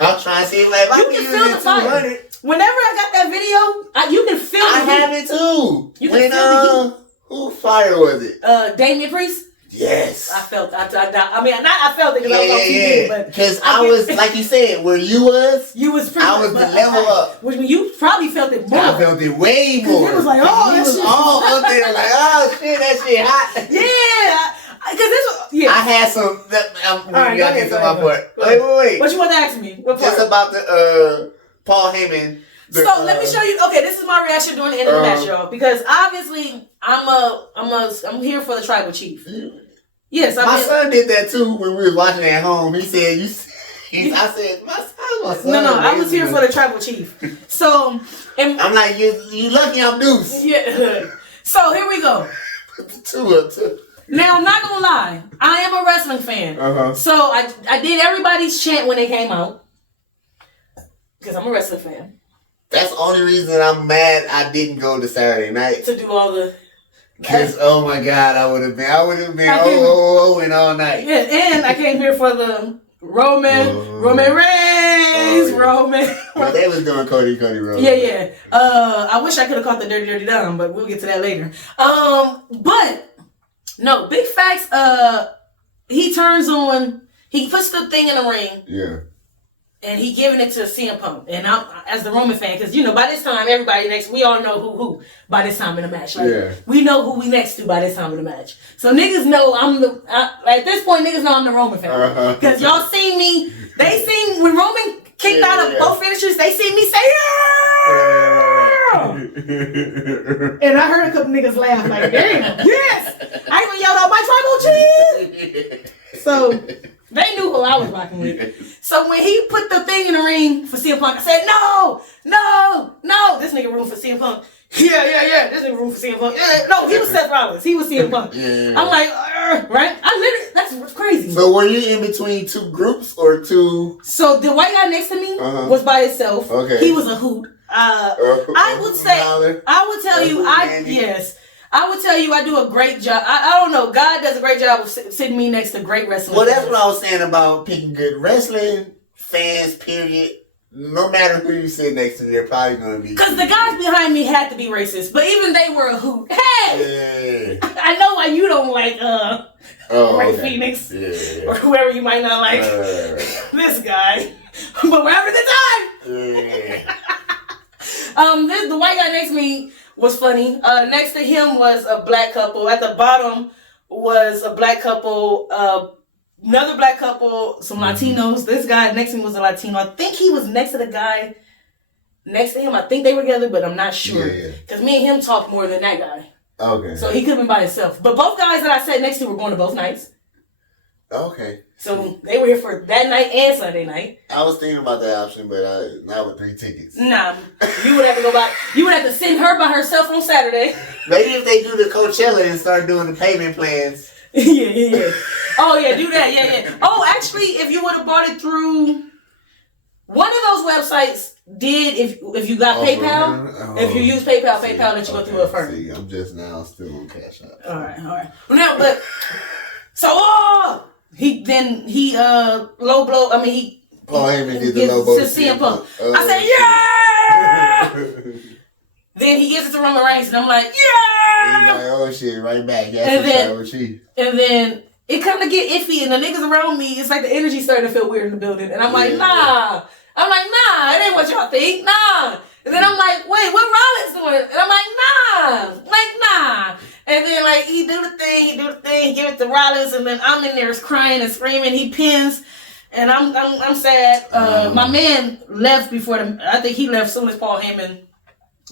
I'm trying to see if I can feel the fire. Whenever I got that video, you can feel it. I have it too. You can feel the heat. Who fire was it? Damian Priest. Yes. I felt. I felt it because I was on TV. But because I was, like you said, where you was pretty I was the level up. Which you probably felt it more. I felt it way more. It was like, oh, that shit. All up there, like, oh shit, that shit hot. Yeah. Because this was, I had some. Alright, y'all get to my part. Wait. What you want to ask me? What part? Just about the Paul Heyman. So let me show you. Okay, this is my reaction during the end of the match, y'all. Because obviously, I'm here for the tribal chief. Yes, my son did that too when we was watching at home. He said, "I said, my son." No, I was here for the tribal chief. So, I'm like, you lucky I'm Deuce. Yeah. So here we go. Two. Now I'm not gonna lie, I am a wrestling fan. So I did everybody's chant when they came out because I'm a wrestling fan. That's the only reason I'm mad I didn't go to Saturday night. To do all the... Because, oh my God, I would have been and all night. Yeah, and I came here for the Roman Reigns, Roman. Well, they was doing Cody Rhodes. Yeah. I wish I could have caught the Dirty Dom, but we'll get to that later. But, no, big facts, he turns on, he puts the thing in the ring. Yeah. And he giving it to CM Punk. And I'm, as the Roman fan, because, by this time, everybody next, we all know who by this time in the match. Like, we know who we next to by this time in the match. So niggas know at this point, niggas know I'm the Roman fan. Because y'all seen me, they seen, when Roman kicked out of both finishers, they seen me say, yeah! And I heard a couple niggas laugh like, damn, yes! I even yelled out my tribal chief! So, they knew who I was rocking with. So when he put the thing in the ring for CM Punk, I said, no. This nigga room for CM Punk. Yeah. This nigga room for CM Punk. Yeah. No, he was Seth Rollins. He was CM Punk. I'm like, right? That's crazy. So were you in between two groups or two? So the white guy next to me was by himself. Okay. He was a hoot. I would tell you I do a great job. I don't know. God does a great job of sitting me next to great wrestlers. Well, that's what I was saying about picking good wrestling fans, period. No matter who you sit next to, they're probably going to be. Because the guys behind me had to be racist, but even they were a hoot. Hey! Yeah. I know why you don't like Ray Phoenix or whoever you might not like. This guy. But we're having a good time. Yeah. The white guy next to me was funny. Next to him was a black couple. At the bottom was a black couple, another black couple, some Latinos. This guy next to me was a Latino. I think he was next to the guy next to him. I think they were together, but I'm not sure. Because me and him talked more than that guy. Okay. So he could have been by himself. But both guys that I sat next to were going to both nights. Okay. So they were here for that night and Sunday night. I was thinking about that option, but not with 3 tickets. Nah, you would have to go by. You would have to send her by herself on Saturday. Maybe if they do the Coachella and start doing the payment plans. Yeah. Oh yeah, do that. Yeah. Oh, actually, if you would have bought it through, One of those websites did if you got PayPal. If you use PayPal, PayPal let you go through it first. See, I'm just now still on Cash App. All right. Now, but so he low blow. I mean he. Oh, him and did the low blow to CM Punk. I said yeah. Then he gives it to Roman Reigns, and I'm like yeah. He's like, oh shit, right back. And then it kind of get iffy, and the niggas around me, it's like the energy starting to feel weird in the building, and I'm like nah. It ain't what y'all think, nah. And then I'm like, wait, what Rollins doing? And I'm like, nah. And then like he do the thing, give it to Rollins, and then I'm in there crying and screaming. He pins, and I'm sad. My man left before I think he left soon as Paul Heyman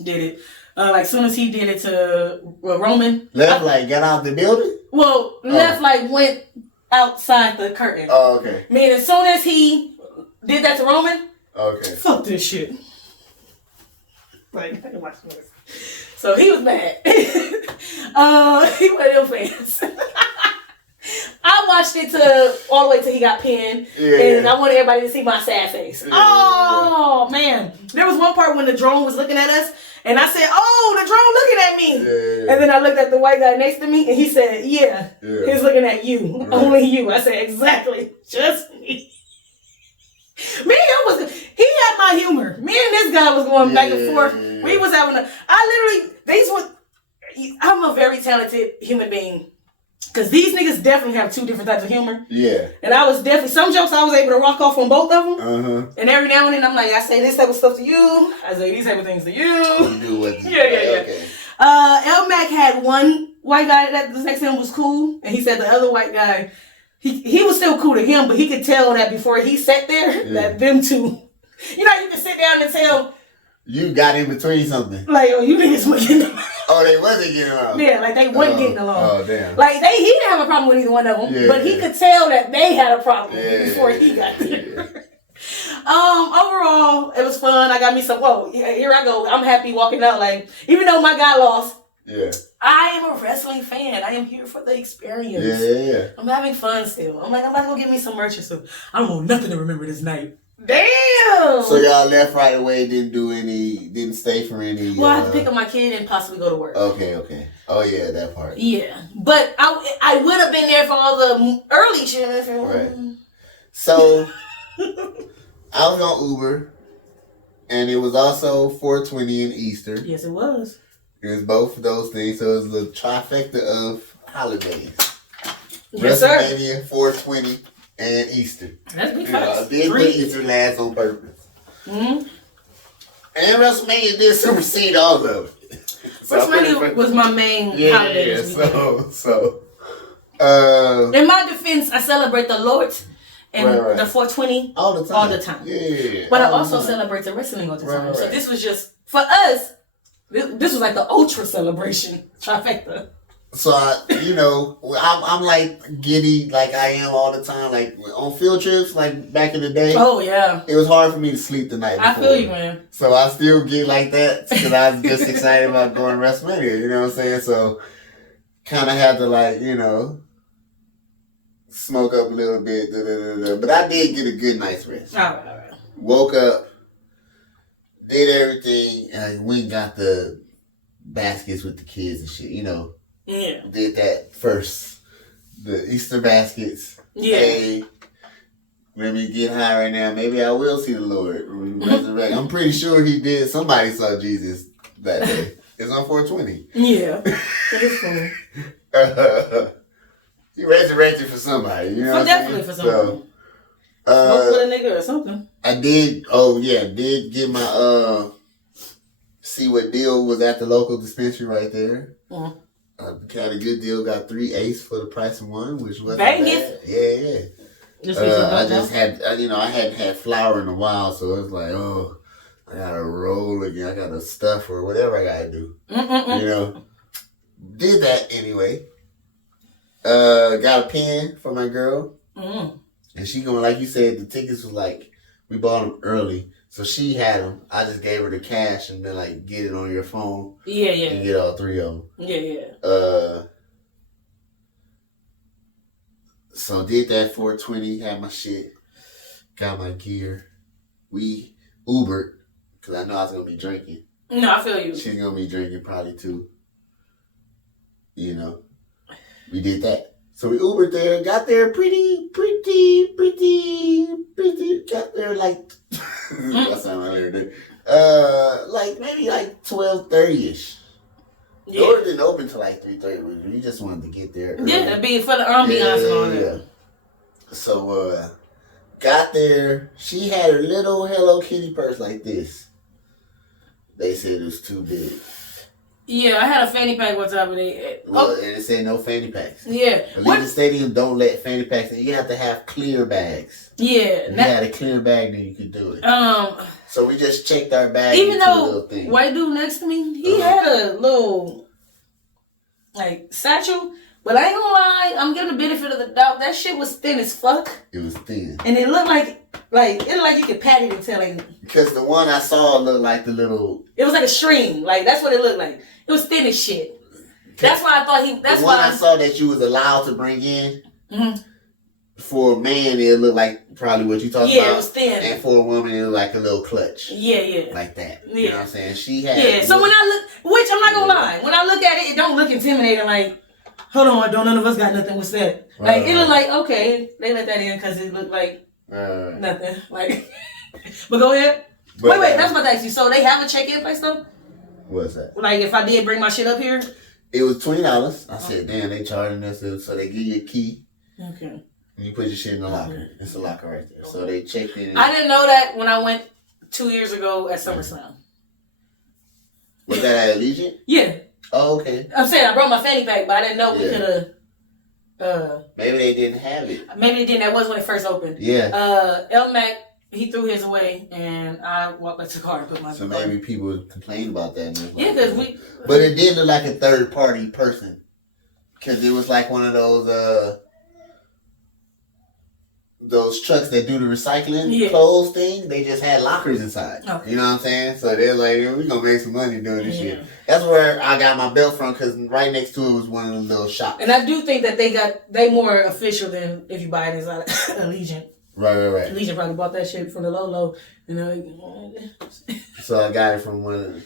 did it. Like soon as he did it to Roman. Left like got out the building? Well, left like went outside the curtain. Oh, okay. I mean, as soon as he did that to Roman. Okay. Fuck this shit. Like, watch this. So he was mad. He one of them fans. I watched it all the way till he got pinned, and I wanted everybody to see my sad face. Oh man, there was one part when the drone was looking at us, and I said, "Oh, the drone looking at me." And then I looked at the white guy next to me, and he said, "Yeah, he's looking at you, only you." I said, "Exactly, just me." He had my humor. Me and this guy was going back and forth. We was having I'm a very talented human being. Because these niggas definitely have two different types of humor. Yeah. And I was definitely, some jokes I was able to rock off on both of them. Uh-huh. And every now and then I'm like, I say this type of stuff to you. I say these type of things to you. You do what you Okay. L-Mac had one white guy that was next to him was cool. And he said the other white guy, he was still cool to him, but he could tell that before he sat there, that them two, you know, you can sit down and tell. You got in between something. Like, oh, you niggas wasn't getting along. Oh, they wasn't getting along. Yeah, like they wasn't getting along. Oh, damn. Like he didn't have a problem with either one of them, but he could tell that they had a problem before he got there. Overall, it was fun. I got me some, here I go. I'm happy walking out. Like, even though my guy lost, I am a wrestling fan. I am here for the experience. Yeah. I'm having fun still. I'm like, I'm about to go get me some merch or something. I don't want nothing to remember this night. Damn! So y'all left right away, didn't stay for any... Well, I had to pick up my kid and possibly go to work. Okay. Oh, yeah, that part. Yeah. But I would have been there for all the early shit. Right. So, I was on Uber, and it was also 420 and Easter. Yes, it was. It was both of those things, so it was the trifecta of holidays. Yes, Wrestlemania, 420, and Easter. That's big facts. I did put Easter last on purpose. Mm-hmm. And WrestleMania did supersede all of it. WrestleMania was my main holiday. In my defense, I celebrate the Lord and the 420 all the time. Yeah. But I also celebrate the wrestling all the time. So this was just, for us, this was like the ultra celebration trifecta. So I'm like giddy, like I am all the time, like on field trips, like back in the day. Oh yeah, it was hard for me to sleep the night before. I feel you, man. So I still get like that because I was just excited about going to WrestleMania. You know what I'm saying? So kind of had to smoke up a little bit, but I did get a good night's rest. All right. Woke up, did everything, and we got the baskets with the kids and shit. Yeah. Did that first. The Easter baskets. Yeah. Hey, let me get high right now. Maybe I will see the Lord resurrect. I'm pretty sure he did. Somebody saw Jesus that day. It's on 420. Yeah. It is funny. He resurrected for somebody. You know definitely for somebody. Smoke with a nigga or something. I did. Oh, yeah. Did get my, see what deal was at the local dispensary right there. Mm-hmm. Got a good deal. Got 3 Ace for the price of 1, which wasn't bad. Yeah. I just had, I hadn't had flour in a while, so it was like, I gotta roll again. I gotta stuff or whatever I gotta do. Did that anyway. Got a pen for my girl, and she going, like you said, the tickets was like we bought them early. So she had them. I just gave her the cash and been get it on your phone. Yeah. And get all 3 of them. Yeah. So did that 420, had my shit, got my gear. we Ubered because I know I was gonna be drinking. No, I feel you. She's gonna be drinking probably too. You know, we did that. So we Ubered there, got there pretty. Got there like that's not what I heard. Like maybe like 12:30ish. Yeah. Doors didn't open till like 3:30. We just wanted to get there early. Yeah, it'd be for the ambiance and all that. Yeah. So got there. She had her little Hello Kitty purse like this. They said it was too big. Yeah, I had a fanny pack one time, and And it said no fanny packs. Yeah. Allegiant Stadium don't let fanny packs in. You have to have clear bags. Yeah. If you had a clear bag, then you could do it. So we just checked our bag. Even into a little though thing. white dude next to me, he had a little like satchel, but I ain't gonna lie, I'm giving the benefit of the doubt. That shit was thin as fuck, It was thin. and it looked like it looked like you could pat it and tell it. Because the one I saw looked like the little. It was like a string, like that's what it looked like. It was thin as shit. That's why I thought he. That's the why one I saw that you was allowed to bring in. Mm-hmm. For a man, it looked like probably what you talking about. Yeah, it was thin. And for a woman, it looked like a little clutch. Yeah. Like that. Yeah. You know what I'm saying? She had. Yeah. So when I look, which I'm not gonna lie, when I look at it, it don't look intimidating. Like, hold on, don't none of us got nothing. What's that? Like it looked like okay, they let that in because it looked like nothing. Like, but go ahead. Wait, that's what I asked you. So they have a check-in place though? What's that? Like if I did bring my shit up here? It was $20. I said, damn, they charging us, so they give you a key. Okay. And you put your shit in the locker. It's a locker right there. So they checked in. I didn't know that when I went 2 years ago at SummerSlam. Was that at Allegiant? Yeah. Oh, okay. I'm saying I brought my fanny pack, but I didn't know we could have. Maybe they didn't have it. Maybe they didn't. That was when it first opened. Yeah. El Mac, he threw his away, and I walked back to the car and put my. So maybe people complained about that. Yeah, because we. But it did look like a third party person, because it was like one of those trucks that do the recycling clothes thing. They just had lockers inside. Okay. You know what I'm saying? So they're like, we're gonna make some money doing this shit. That's where I got my belt from, because right next to it was one of the little shops. And I do think that they more official than if you buy it inside Allegiant. Right. Allegiant probably bought that shit from the Lolo. You know. So I got it from one of them.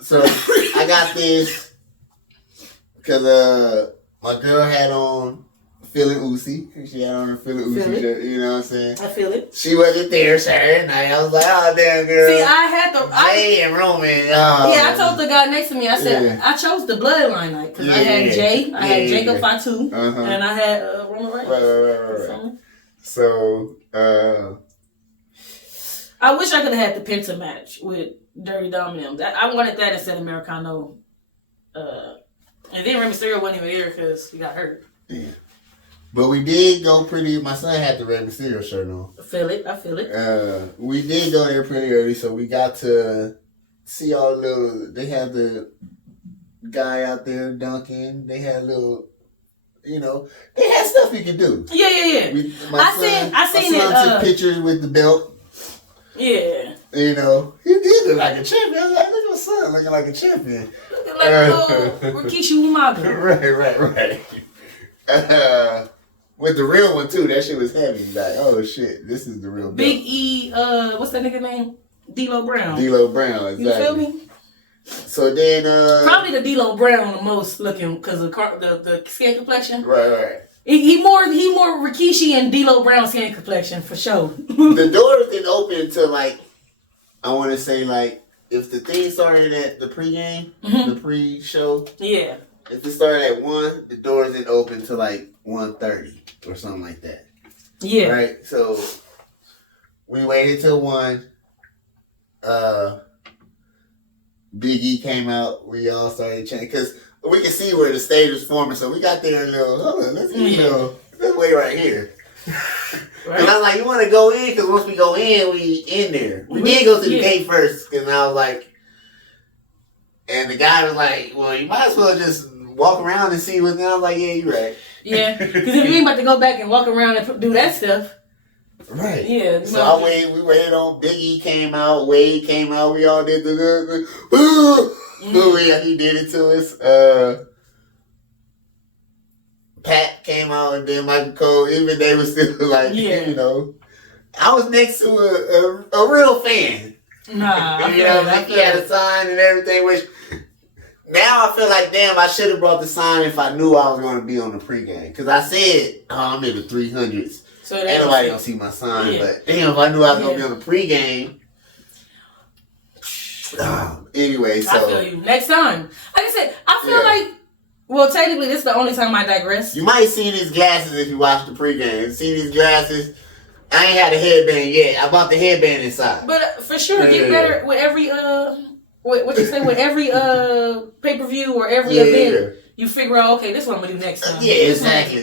So I got this because my girl had on Feeling Uzi. She had on her Feeling Uzi shirt. You know what I'm saying? I feel it. She wasn't there Saturday night. I was like, oh, damn, girl. See, I had the... Jay and Roman. I told the guy next to me, I said, I chose the bloodline night. Because I had Jay, I had Jacob Fatu, and I had Roman Reigns. Right. So, I wish I could have had the Penta match with Dirty Dom and them. I wanted that instead of Americano. And then Rey Mysterio wasn't even here because he got hurt. Yeah. But we did go pretty. My son had the Rey Mysterio shirt on. I feel it. We did go there pretty early, so we got to see all the little. They had the guy out there dunking. They had little. You know, they had stuff you could do. Yeah. I seen it. Took pictures with the belt. Yeah. You know, he did look like a champion. I was like, look at my son looking like a champion. Looking like Rikishi Umaga. Right. With the real one too, that shit was heavy. Like, oh shit, this is the real Big belt. E, what's that nigga name? D'Lo Brown. D'Lo Brown, exactly. You feel me? So then, probably the D'Lo Brown the most looking because of the skin complexion. Right. He more Rikishi and D'Lo Brown skin complexion for sure. The doors didn't open until like, I want to say like, if the thing started at the pregame, the pre-show. Yeah. If it started at 1, the doors didn't open until like 1:30 or something like that. Yeah. Right. So we waited till 1. Big E came out. We all started chanting because we could see where the stage was forming. So we got there a little. Hold on, let's wait right here. Right. And I was like, you want to go in? Because once we go in, we in there. We did go to the gate first, and I was like, and the guy was like, well, you might as well just walk around and see what's there. I was like, yeah, you're right. Yeah, because if you ain't about to go back and walk around and do that stuff. Right. Yeah. So we waited on Big E came out, Wade came out, we all did the he did it to us. Pat came out and then Michael Cole, even they were still like, you know, I was next to a real fan. Nah, You know, like he had a sign and everything, which now I feel like, damn, I should have brought the sign if I knew I was going to be on the pregame. Because I said, I'm in the 300s. So ain't nobody going to see my sign. Yeah. But damn, if I knew I was going to be on the pregame. Anyway, so. I feel you. Next time. Like I said, I feel like, well, technically, this is the only time I digress. You might see these glasses if you watch the pregame. See these glasses? I ain't had a headband yet. I bought the headband inside. But for sure, get better with every, what you say, with every pay-per-view or every event. You figure out, okay, this is what I'm going to do next time. Yeah, exactly.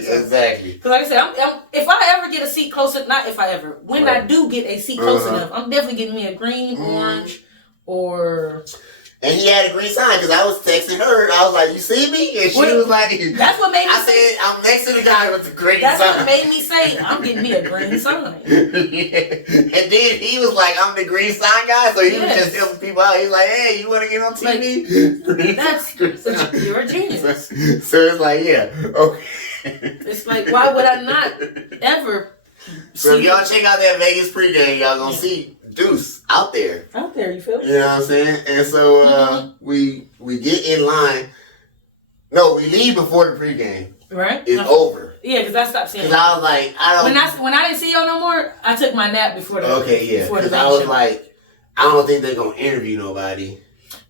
Because like I said, if I ever get a seat close enough, not if I ever, when I do get a seat close enough, I'm definitely getting me a green, orange, or... And he had a green sign because I was texting her. I was like, "You see me?" And she was like, "That's what made me." I said, "I'm next to the guy with the green sign." That's what made me say, "I'm getting me a green sign." And then he was like, "I'm the green sign guy," so he was just helping people out. He was like, "Hey, you want to get on TV?" Like, you're a genius. So it's like, yeah, okay. It's like, why would I not ever? So if y'all check out that Vegas pregame, y'all gonna see Ducce out there. Out there, you feel? You know what I'm saying? And so we get in line. No, we leave before the pregame. Right? It's over. Yeah, because I stopped seeing. Because I was like, I don't. When I didn't see y'all no more, I took my nap before the. Okay, yeah. Because I was like, I don't think they're gonna interview nobody.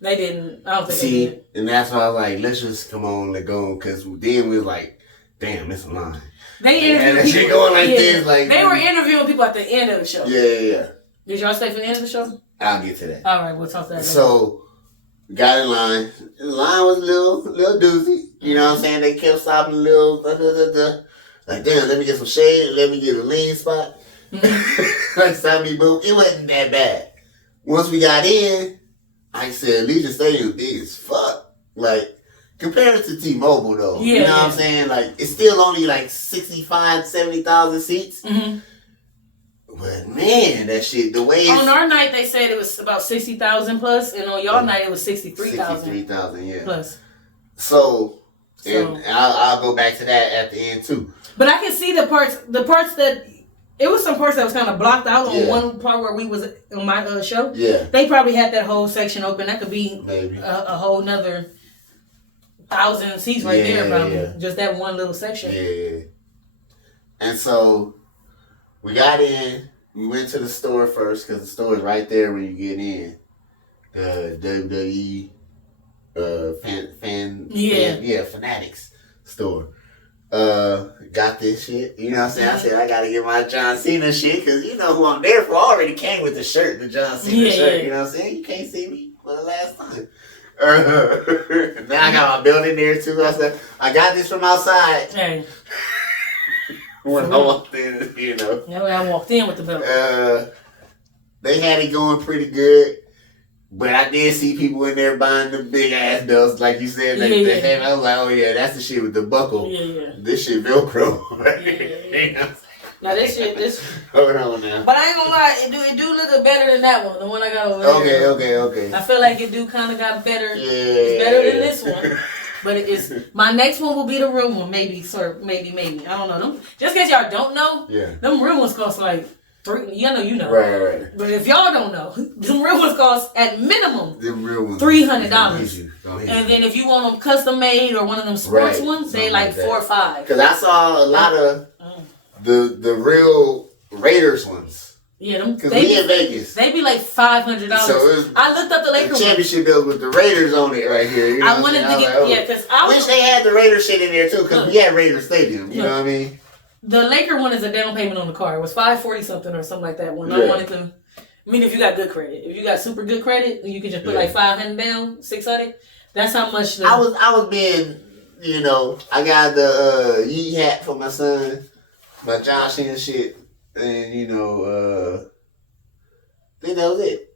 They didn't. I don't think they did. And that's why I was like, let's just come on, let's go. Because then we was like, damn, it's a line. They interviewed people. Going like this, like they were interviewing people at the end of the show. Yeah. Did y'all stay for the end of the show? I'll get to that. All right, we'll talk to that later. So, we got in line. The line was a little doozy. You know what I'm saying? They kept stopping a little. Like, damn, let me get some shade. Let me get a lean spot. Like, stop me, boo. It wasn't that bad. Once we got in, like I said, Legion Stadium big as fuck. Like, compared to T-Mobile, though. Yeah, you know what I'm saying? Like, it's still only like 65, 70,000 seats. Mm-hmm. But man, that shit, the way on our night they said it was about 60,000 plus, and on y'all night it was 63,000. 63,000, yeah. Plus. So and I'll go back to that at the end too. But I can see the parts that it was some parts that was kind of blocked out on one part where we was on my show. Yeah. They probably had that whole section open. That could be maybe a whole nother 1,000 seats right there, probably. Yeah. Just that one little section. Yeah. And so we got in. We went to the store first because the store is right there when you get in. The WWE Fanatics store. Got this shit. You know what I'm saying? I said I gotta get my John Cena shit because you know who I'm there for. I already came with the shirt, the John Cena shirt. You know what I'm saying? You can't see me for the last time. Now I got my building there too. I said I got this from outside. Hey. When I walked in, you know. Yeah, when I walked in with the belt. They had it going pretty good. But I did see people in there buying the big ass belts, like you said. Like I was like, oh yeah, that's the shit with the buckle. Yeah. This shit Velcro. Yeah. Now this. Hold on now. But I ain't gonna lie, it do look better than that one, the one I got over there. Okay. I feel like it do kind of got better. Yeah. It's better than this one. But it is. My next one will be the real one, maybe, sir. Maybe. I don't know. Them, just in case y'all don't know, them real ones cost like $3. You know. Right. But if y'all don't know, them real ones cost at minimum $300. And then if you want them custom made or one of them sports ones, they like $4 or $5. Because I saw a lot of the real Raiders ones. Yeah, them. Because we in Vegas. They be like $500. So I looked up the Lakers championship bills with the Raiders on it right here. You know I wanted to get because I wish they had the Raiders shit in there too. Because we had Raiders Stadium. You know what I mean? The Laker one is a down payment on the car. It was $540 something or something like that. One I wanted to. I mean, if you got good credit, if you got super good credit, you can just put like $500 down, $600. That's how much. I was being, you know, I got the Yee hat for my son, my John Cena shit. And you know, I think that was it.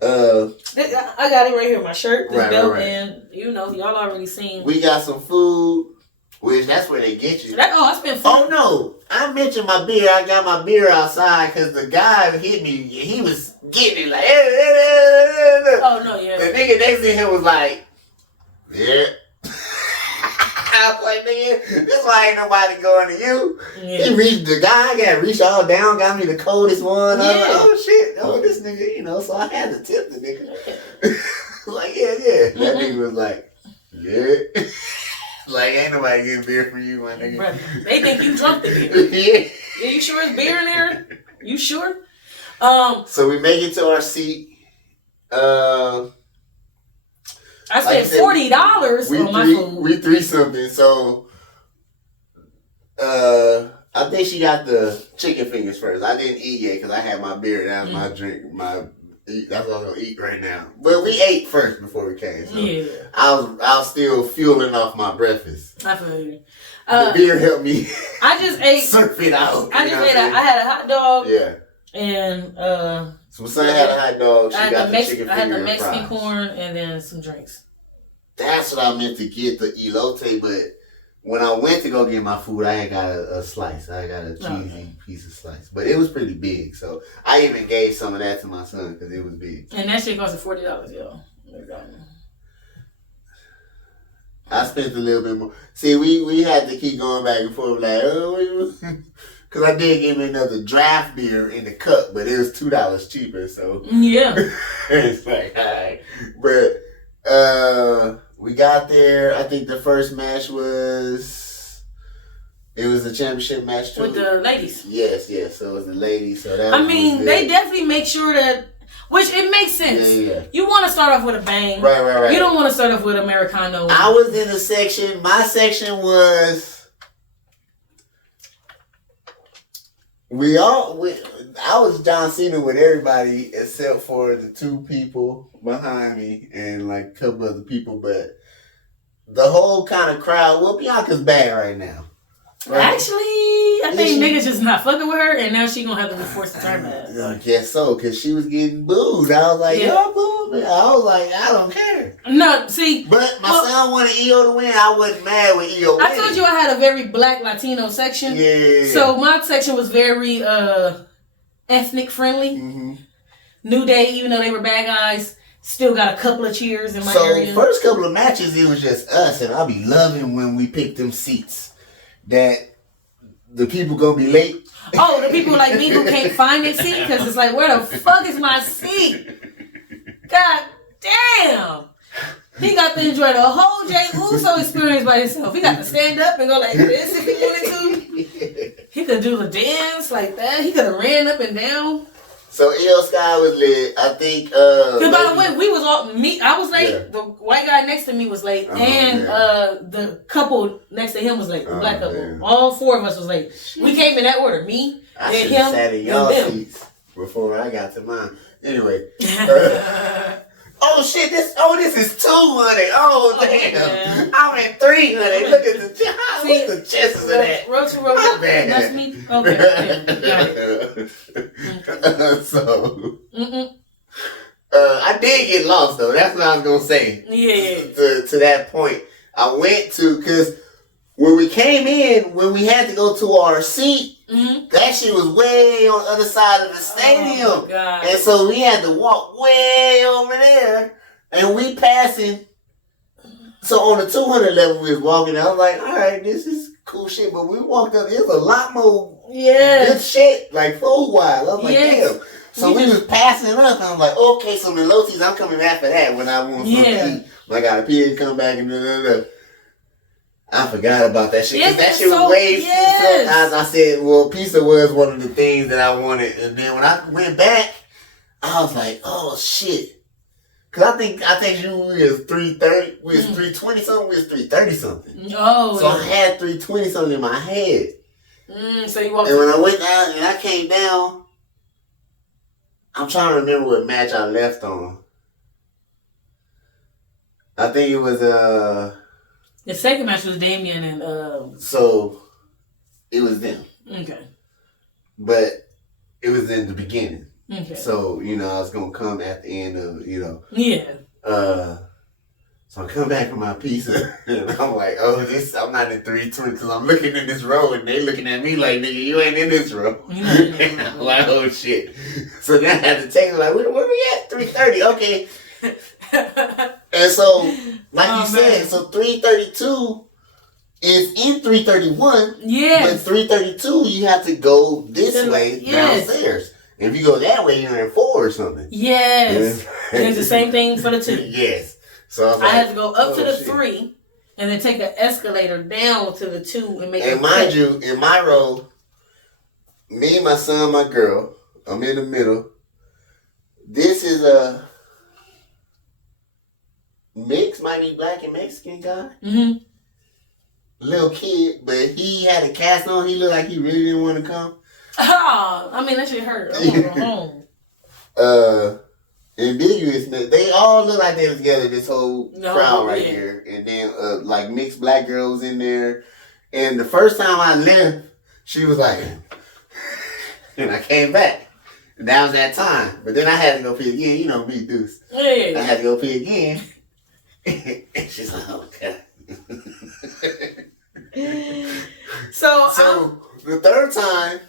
I got it right here, my shirt, this belt, and you know, y'all already seen. We got some food, which that's where they get you. I spent food. Oh no, I mentioned my beer. I got my beer outside because the guy hit me. He was getting it like. Oh no, yeah. The nigga next to him was like, yeah. I was like, nigga, this why ain't nobody going to you. Yeah. He reached the guy, got reached all down, got me the coldest one. I was Yeah. like, oh shit, oh this nigga, you know, so I had to tip the nigga. Like, yeah. That nigga was like, yeah. Like, ain't nobody getting beer from you, my nigga. Bruh, they think you drunk the beer. Yeah. Yeah, you sure it's beer in there? You sure? So we make it to our seat. I Like spent $40 on my food. We three something. So, I think she got the chicken fingers first. I didn't eat yet because I had my beer. That was my drink. That's what I was gonna eat right now. But we ate first before we came. So Yeah. I was still fueling off my breakfast. I feel you. The beer helped me. I just ate. Surf it out. I had a hot dog. Yeah. And So my son had a hot dog. She I got had the chicken I had finger the and Mexican fries. corn and then some drinks. That's what I meant to get, the elote, but when I went to go get my food, I had got a slice. I got a cheesy piece of slice. But it was pretty big, so I even gave some of that to my son because it was big. And that shit costed $40, yo. I spent a little bit more. See, we had to keep going back and forth like, oh, because I did give me another draft beer in the cup, but it was $2 cheaper, so. Yeah. It's like, all right. But we got there. I think the first match was a championship match too. With the ladies. Yes. So it was the ladies. So that I was mean, good. they definitely make sure that, which it makes sense. Yeah. You want to start off with a bang. Right. You don't want to start off with Americano. I was in a section. My section was. I was John Cena with everybody except for the two people behind me and like a couple other people, but the whole kind of crowd. Well, Bianca's bad right now. Right? Actually, I think niggas just not fucking with her, and now she gonna have to be forced to turn bad. I guess so, because she was getting booed. I was like, y'all booed me. I was like, I don't care. No, see. But my son wanted EO to win. I wasn't mad with EO winning. I told you I had a very black Latino section. Yeah. So my section was very ethnic friendly. Mm-hmm. New Day, even though they were bad guys, still got a couple of cheers in my area. So first couple of matches, it was just us, and I'll be loving when we pick them seats. That the people gonna be late. Oh, the people like me who can't find their seat because it's like, where the fuck is my seat? God damn. He got to enjoy the whole Jey Uso experience by himself. He got to stand up and go like this if he wanted to. He could do the dance like that. He could have ran up and down. So EO Sky was lit. I think. Because by the way, we was all I was late. Yeah. The white guy next to me was late, and the couple next to him was late. The black couple. Man. All four of us was late. We came in that order. Me, I then should have him, sat in and y'all them. seats before I got to mine. Anyway. Oh shit! This is 200. Oh damn! Yeah. I'm at 300. Look at the chances of that. Road to road. My bad. That's me. Okay. Yeah. So. I did get lost though. That's what I was gonna say. Yeah. To that point, I went to because when we came in, when we had to go to our seat, that shit was way on the other side of the stadium. Oh, God. And so we had to walk way over there. And we passing. So on the 200 level, we was walking. I was like, all right, this is cool shit. But we walked up. There's a lot more good shit, like food-wise. I was like, damn. So we was passing up. And I was like, okay, so Meloti's, I'm coming after that when I want something to eat. Like, I got a pig, come back and I forgot about that shit. Cause that shit was way pizza. As I said, well, pizza was one of the things that I wanted. And then when I went back, I was like, oh shit. Cause I think you was 330, we was 320 something, we was 330 something. Oh. So I had 320 something in my head. So you walked. And when I went down and I came down, I'm trying to remember what match I left on. I think it was the second match was Damien and So it was them. Okay. But it was in the beginning. Okay. So, I was gonna come at the end of, Yeah. So I come back with my pizza and I'm like, I'm not in 320 because I'm looking in this row and they looking at me like, nigga, you ain't in this row. And I'm like, oh shit. So then I had to take it like, where we at? 330, okay. And so, like you said, so 332, is in 331. Yeah. But 332, you have to go this way downstairs. If you go that way, you're in 4 or something. Yes. And it's the same thing for the 2. Yes. So I had to go up to the 3 and then take an escalator down to the 2 and make it. And mind you, in my row, me, my son, my girl, I'm in the middle. This is a mix, might be black and Mexican guy. Mm-hmm. Little kid, but he had a cast on. He looked like he really didn't want to come. Oh, I mean, that shit hurt. I want to go home. Ambiguous. They all look like they were together, this whole crowd right here. And then, like, mixed black girls in there. And the first time I left, she was like, and I came back. And that was that time. But then I had to go pee again. You know me, Ducce. Yeah. I had to go pee again. And she's like, oh, God. So the third time,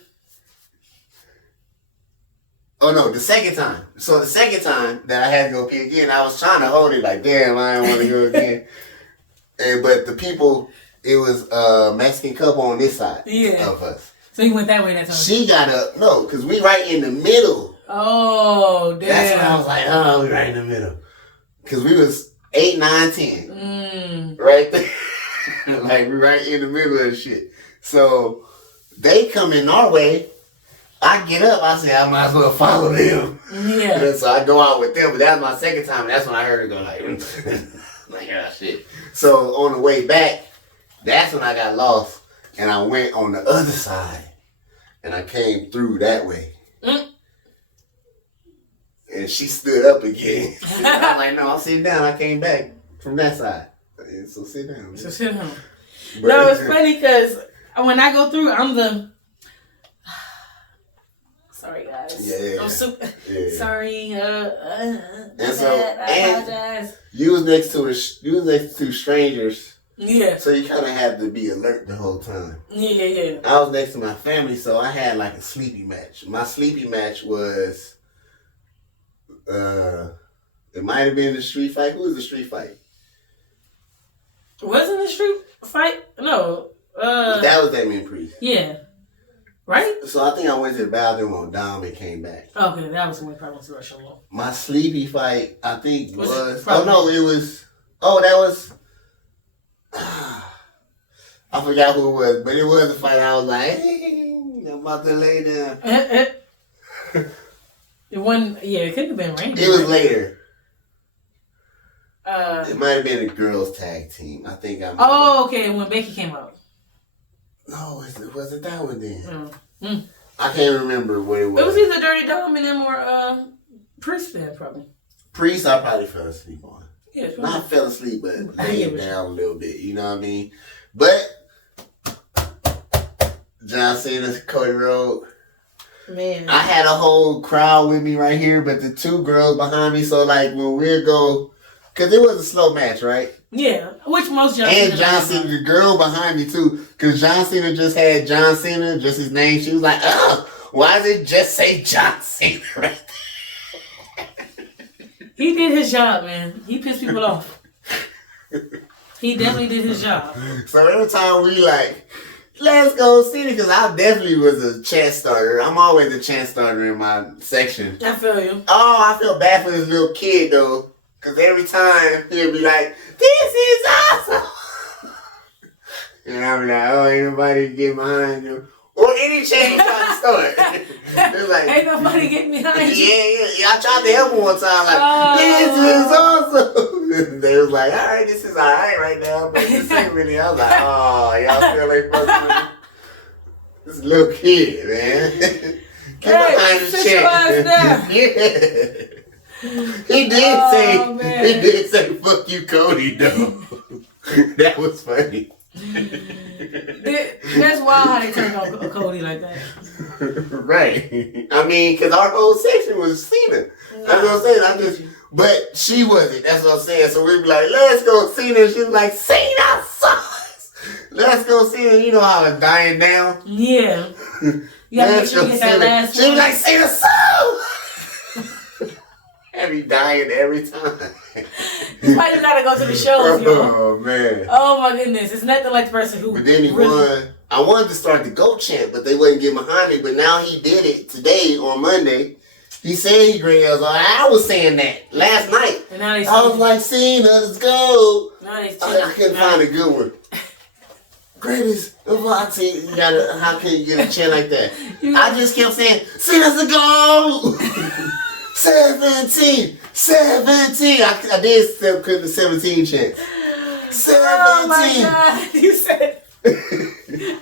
the second time. So the second time that I had to go pee again, I was trying to hold it like, damn, I didn't want to go again. But the people, it was a Mexican couple on this side of us. So you went that way that time? She got up, no, because we right in the middle. Oh, damn. That's when I was like, oh, we right in the middle. Because we was 8, 9, 10. Right there. Like, we right in the middle of the shit. So, they come in our way. I get up. I say, I might as well follow them. Yeah. So, I go out with them. But that was my second time. And that's when I heard her go like, like, oh, shit. So, on the way back, that's when I got lost. And I went on the other side. And I came through that way. And she stood up again. I was like, no, I'll sit down. I came back from that side. So sit down. So sit down. No, it's funny because when I go through, I'm the... Sorry, guys. Yeah. I'm super... Sorry. And so, I apologize. You was next to strangers. Yeah. So you kind of had to be alert the whole time. Yeah. I was next to my family, so I had like a sleepy match. My sleepy match was... it might have been the street fight. Who was the street fight? Wasn't the street fight? No. That was Damien Priest. Yeah. Right? So I think I went to the bathroom on Dom and came back. Okay, that was when we probably went to Rushmore. My sleepy fight, I think was it was... Oh, that was... I forgot who it was, but it was a fight. I was like, hey, I'm about to lay down. It wasn't, it couldn't have been Randy. It was later. It might have been a girls' tag team. I think I. Okay. When Becky came out. No, was it that one then? I can't remember what it was. It was either Dirty Dom and them or Priest then, probably. Priest, I probably fell asleep on. Yeah, not fell asleep, but laid down a little bit. You know what I mean? But John Cena, Cody Rhodes. Man, I had a whole crowd with me right here, but the 2 girls behind me. So like when we go, because it was a slow match, right? Yeah, which most John Cena. And John Cena, the girl behind me too, because John Cena just had John Cena, just his name. She was like, "Oh, why does it just say John Cena right there?" He did his job, man. He pissed people off. He definitely did his job. So every time we like, let's go Cena, because I definitely was a chant starter. I'm always a chant starter in my section. I feel you. Oh, I feel bad for this little kid though. Because every time he'll be like, this is awesome. And I'll be like, oh, ain't nobody get behind you. Or any change trying to start. They're like, ain't nobody getting behind you. Yeah. I tried to help him one time, like, this is awesome. And they was like, all right, this is all right now. But this ain't really. I was like, oh, y'all feel like fucking with me? This little kid, man. Get behind the chair. Yeah. He did say fuck you, Cody, though. That was funny. That's wild how they turned on Cody like that. Right. I mean, because our whole section was Cena. That's what I'm saying. But she wasn't. That's what I'm saying. So we'd be like, let's go Cena. She was like, Cena sucks. Let's go Cena. You know how it's dying down? Yeah. You gotta make sure you get that last one. She was like, Cena sucks. I be dying every time. That's why you gotta go to the shows, y'all. Oh man. Oh my goodness, it's nothing like the person who. But then he won. I wanted to start the GOAT chant, but they wouldn't get behind me. But now he did it today on Monday. He said he green. I was saying that last night. And now they I was like, Cena, let's go. Now they I couldn't find a good one. Greatest of all time. You gotta. How can you get a chant like that? I just kept saying, Cena's the GOAT. 17. I did step the 17 chant. 17. Oh my God! You said.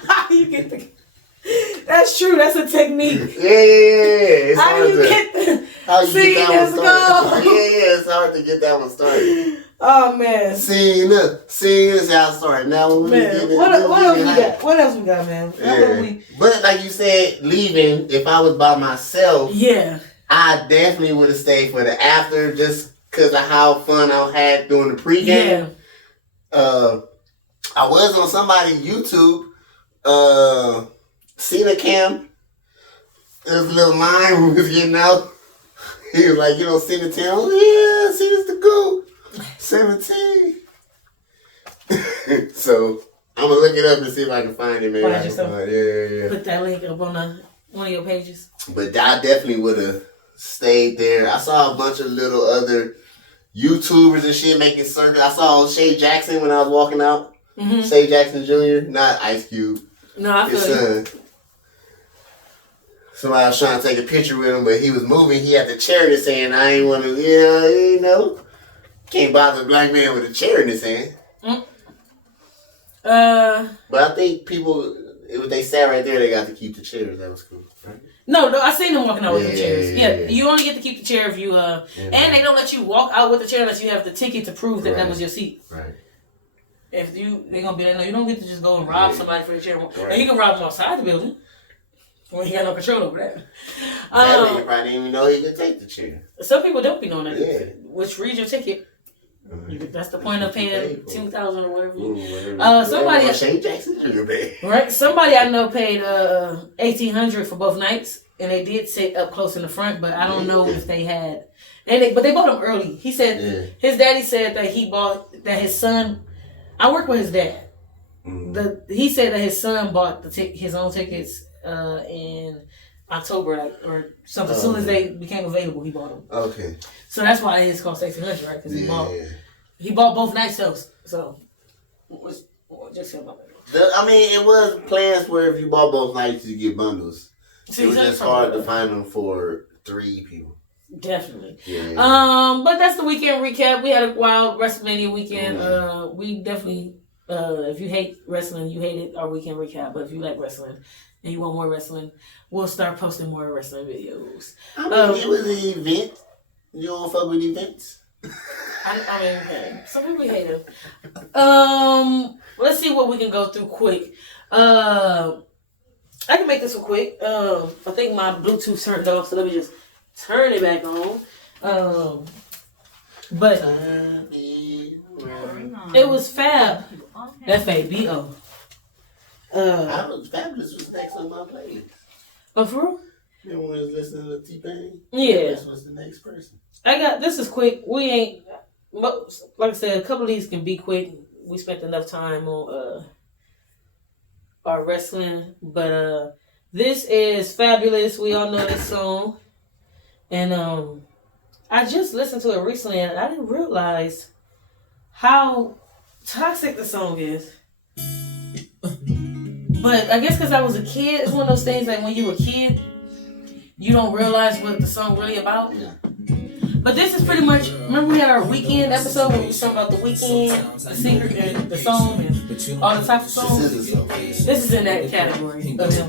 How do you get the? That's true. That's a technique. Yeah. How do you get the? How you get that one started? Go. Yeah. It's hard to get that one started. Oh man. Cena is how it started. Now when we Man, get it, what else we got? What else we got, man? Yeah. But like you said, leaving. If I was by myself, yeah, I definitely would have stayed for the after, just because of how fun I had during the pregame. Yeah. I was on somebody's YouTube, Cena Cam. There was a little line when we was getting out. He was like, Cena Cam. Oh, yeah, Cena's the GOAT. 17. So, I'm going to look it up and see if I can find it, man. Yeah. Put that link up on one of your pages. But I definitely would have stayed there. I saw a bunch of little other YouTubers and shit making circles. I saw Shay Jackson when I was walking out. Mm-hmm. Shay Jackson Jr., not Ice Cube. No, I feel his son. Somebody was trying to take a picture with him, but he was moving. He had the chair in his hand. I ain't want to, can't bother a black man with a chair in his hand. But I think people, if they sat right there, they got to keep the chairs. That was cool, right? No, I seen them walking out with the chairs. Yeah, you only get to keep the chair if you, and they don't let you walk out with the chair unless you have the ticket to prove that that was your seat. Right. If they're gonna be like, no, you don't get to just go and rob somebody for the chair. Right. And you can rob them outside the building. Well, he got no control over that. That nigga probably didn't even know he could take the chair. Some people don't be knowing that. Yeah. Which reads your ticket. That's the point of paying $2,000 or whatever. Somebody Shane Jackson Jr. paid. Right. Somebody I know paid $1,800 for both nights, and they did sit up close in the front, but I don't know if they had. But they bought them early. He said his daddy said that his son. I work with his dad. He said that his son bought his own tickets in October, or something. As soon as they became available, he bought them. Okay. So that's why it cost $1,800, right? Because he bought both night shows. So just him. It was plans where if you bought both nights, you get bundles. It was just hard to find them for 3 people. Definitely. Yeah. But that's the weekend recap. We had a wild Wrestlemania weekend. We definitely, if you hate wrestling, you hated our weekend recap. But if you like wrestling and you want more wrestling, we'll start posting more wrestling videos. It was an event. You don't fuck with events? Some people hate them. Let's see what we can go through quick. I can make this one quick. I think my Bluetooth turned off, so let me just turn it back on. But it was Fab. F-A-B-O. I was Fabulous was next on my playlist. Oh, for real? You know, when I was listening to T-Pain? Yeah. This was the next person. This is quick. We ain't, like I said, a couple of these can be quick. We spent enough time on our wrestling. But this is Fabulous. We all know this song. And I just listened to it recently, and I didn't realize how toxic the song is. But I guess because I was a kid, it's one of those things like when you were a kid, you don't realize what the song really about. But this is pretty much, remember we had our weekend episode where we was talking about the weekend, the singer, and the song, and all the types of songs? This is in that category of him.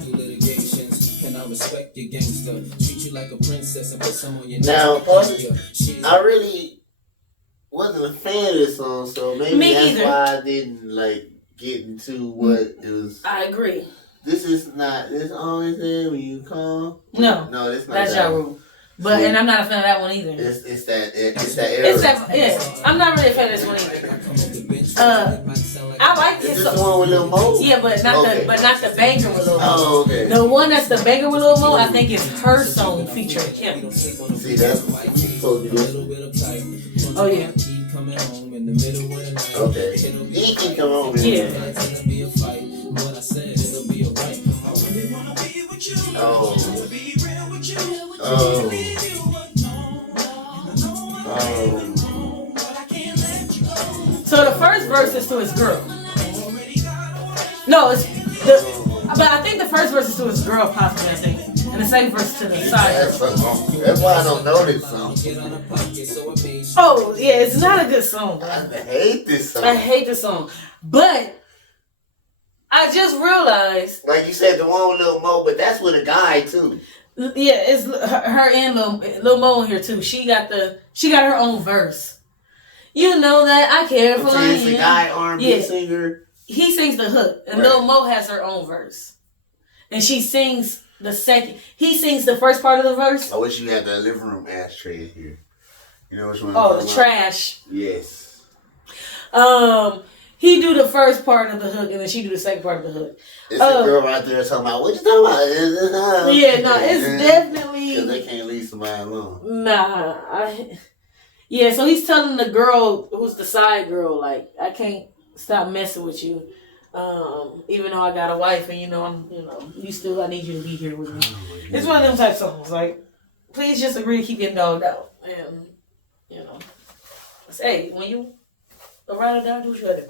Now, I really wasn't a fan of this song, so maybe that's why I didn't get into what it was. I agree. This is not. This always there when you call. No, that's not. That's your rule. But and I'm not a fan of that one either. It's that era. Yeah, I'm not really a fan of this one either. I like this song. Is this one with Lil Mo? Yeah, but not the banger with Lil Mo. Oh, okay. The one that's the banger with Lil Mo, I think is her song featuring him. See, that's supposed to be. Oh yeah. coming home in the middle of the night. Okay. He can come on, man. Yeah. It'll be a fight, but I said it'll be alright. I really wanna be with you. Oh. Be real with you. Oh. So the first verse is to his girl. No, it's but I think the first verse is to his girl, possibly. I think, and the second verse to the side. That's why I don't know this song. Oh yeah, it's not a good song. I hate this song. I hate this song, but I just realized. Like you said, the one with Lil Mo, but that's with a guy too. Yeah, it's her and Lil Mo in here too. She got her own verse. You know that I care for you. It's a guy R&B singer. He sings the hook, and Lil Mo has her own verse, and she sings the second. He sings the first part of the verse. I wish you had that living room ashtray in here. You know which one? Oh, the trash. Yes. He do the first part of the hook, and then she do the second part of the hook. It's a girl right there talking about what you talking about. Yeah, no, it's definitely because they can't leave somebody alone. Nah, yeah. So he's telling the girl who's the side girl, like, I can't stop messing with you, even though I got a wife, and I need you to be here with me. It's one of them type songs, like, please just agree to keep getting dogged out, and hey, when you ride or die, do what you gotta do.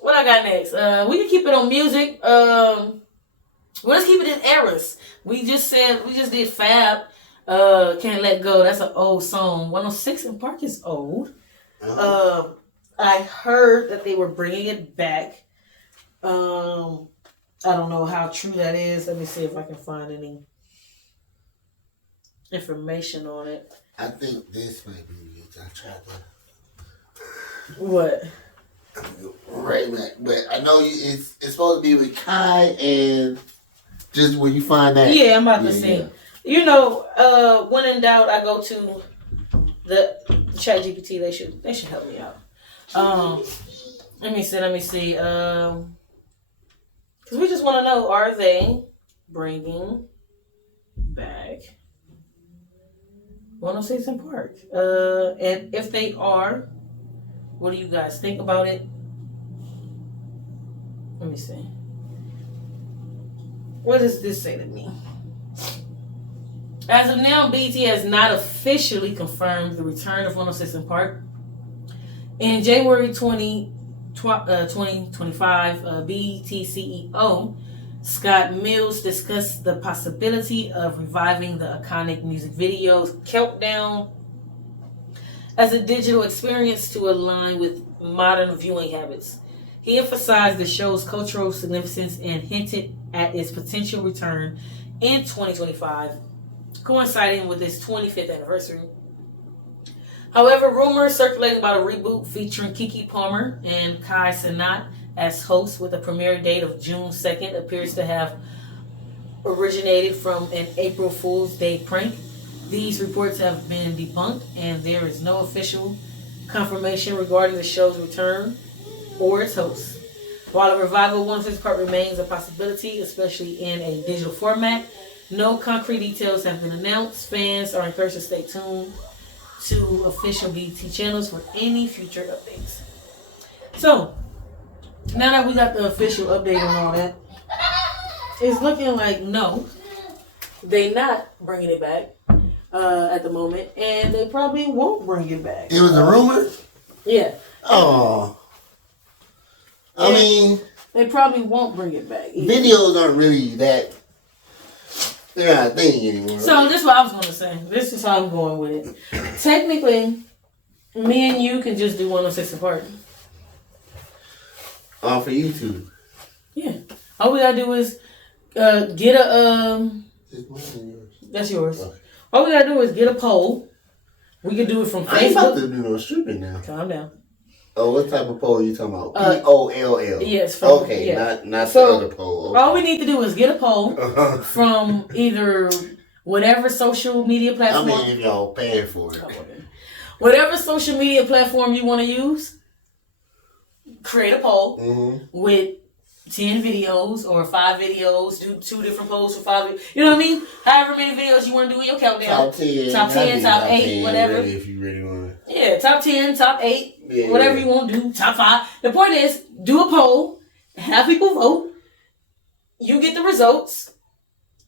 What I got next? We can keep it on music. Let's keep it in eras. We just did Fab. Can't Let Go. That's an old song. 106 in Park is old. I heard that they were bringing it back. I don't know how true that is. Let me see if I can find any information on it. I think this might be it. I tried to. What? Right, man. But I know it's supposed to be with Kai, and just when you find that. Yeah, I'm about to sing. Yeah. When in doubt, I go to the ChatGPT. They should help me out. Let me see. Because we just want to know, are they bringing back 106 in Park? And if they are, what do you guys think about it? Let me see. What does this say to me? As of now, BET has not officially confirmed the return of 106 in Park. In January 2025, BET CEO Scott Mills discussed the possibility of reviving the iconic music video's Countdown as a digital experience to align with modern viewing habits. He emphasized the show's cultural significance and hinted at its potential return in 2025, coinciding with its 25th anniversary. However, rumors circulating about a reboot featuring Keke Palmer and Kai Cenat as hosts with a premiere date of June 2nd appears to have originated from an April Fool's Day prank. These reports have been debunked, and there is no official confirmation regarding the show's return or its hosts. While a revival of 106 Park remains a possibility, especially in a digital format, no concrete details have been announced. Fans are encouraged to stay tuned to official BET channels for any future updates. So, now that we got the official update on all that, it's looking like no, they not bringing it back at the moment, and they probably won't bring it back. It was a rumor? Yeah. Oh. I mean, they probably won't bring it back either. Videos aren't really that. They're not a thing anymore. So this is what I was going to say. This is how I'm going with it. Technically, me and you can just do 106 apart. For YouTube. Yeah. All we gotta do is get a That's yours. Okay. All we gotta do is get a poll. We can do it from Facebook. I ain't about to do no stripping now. Calm down. Oh, what type of poll are you talking about? POLL. Yes. Okay, yeah. not so, the other poll. Okay. All we need to do is get a poll from either whatever social media platform. I mean, if y'all paying for it. Whatever social media platform you want to use, create a poll with 10 videos or 5 videos, do 2 different posts for 5. You know what I mean? However many videos you want to do in your countdown. Top 10. Top 10, top 8, 10, whatever. Really, if you really want to. Yeah, top 10, top 8, whatever you want to do. Top 5. The point is, do a poll, have people vote. You get the results.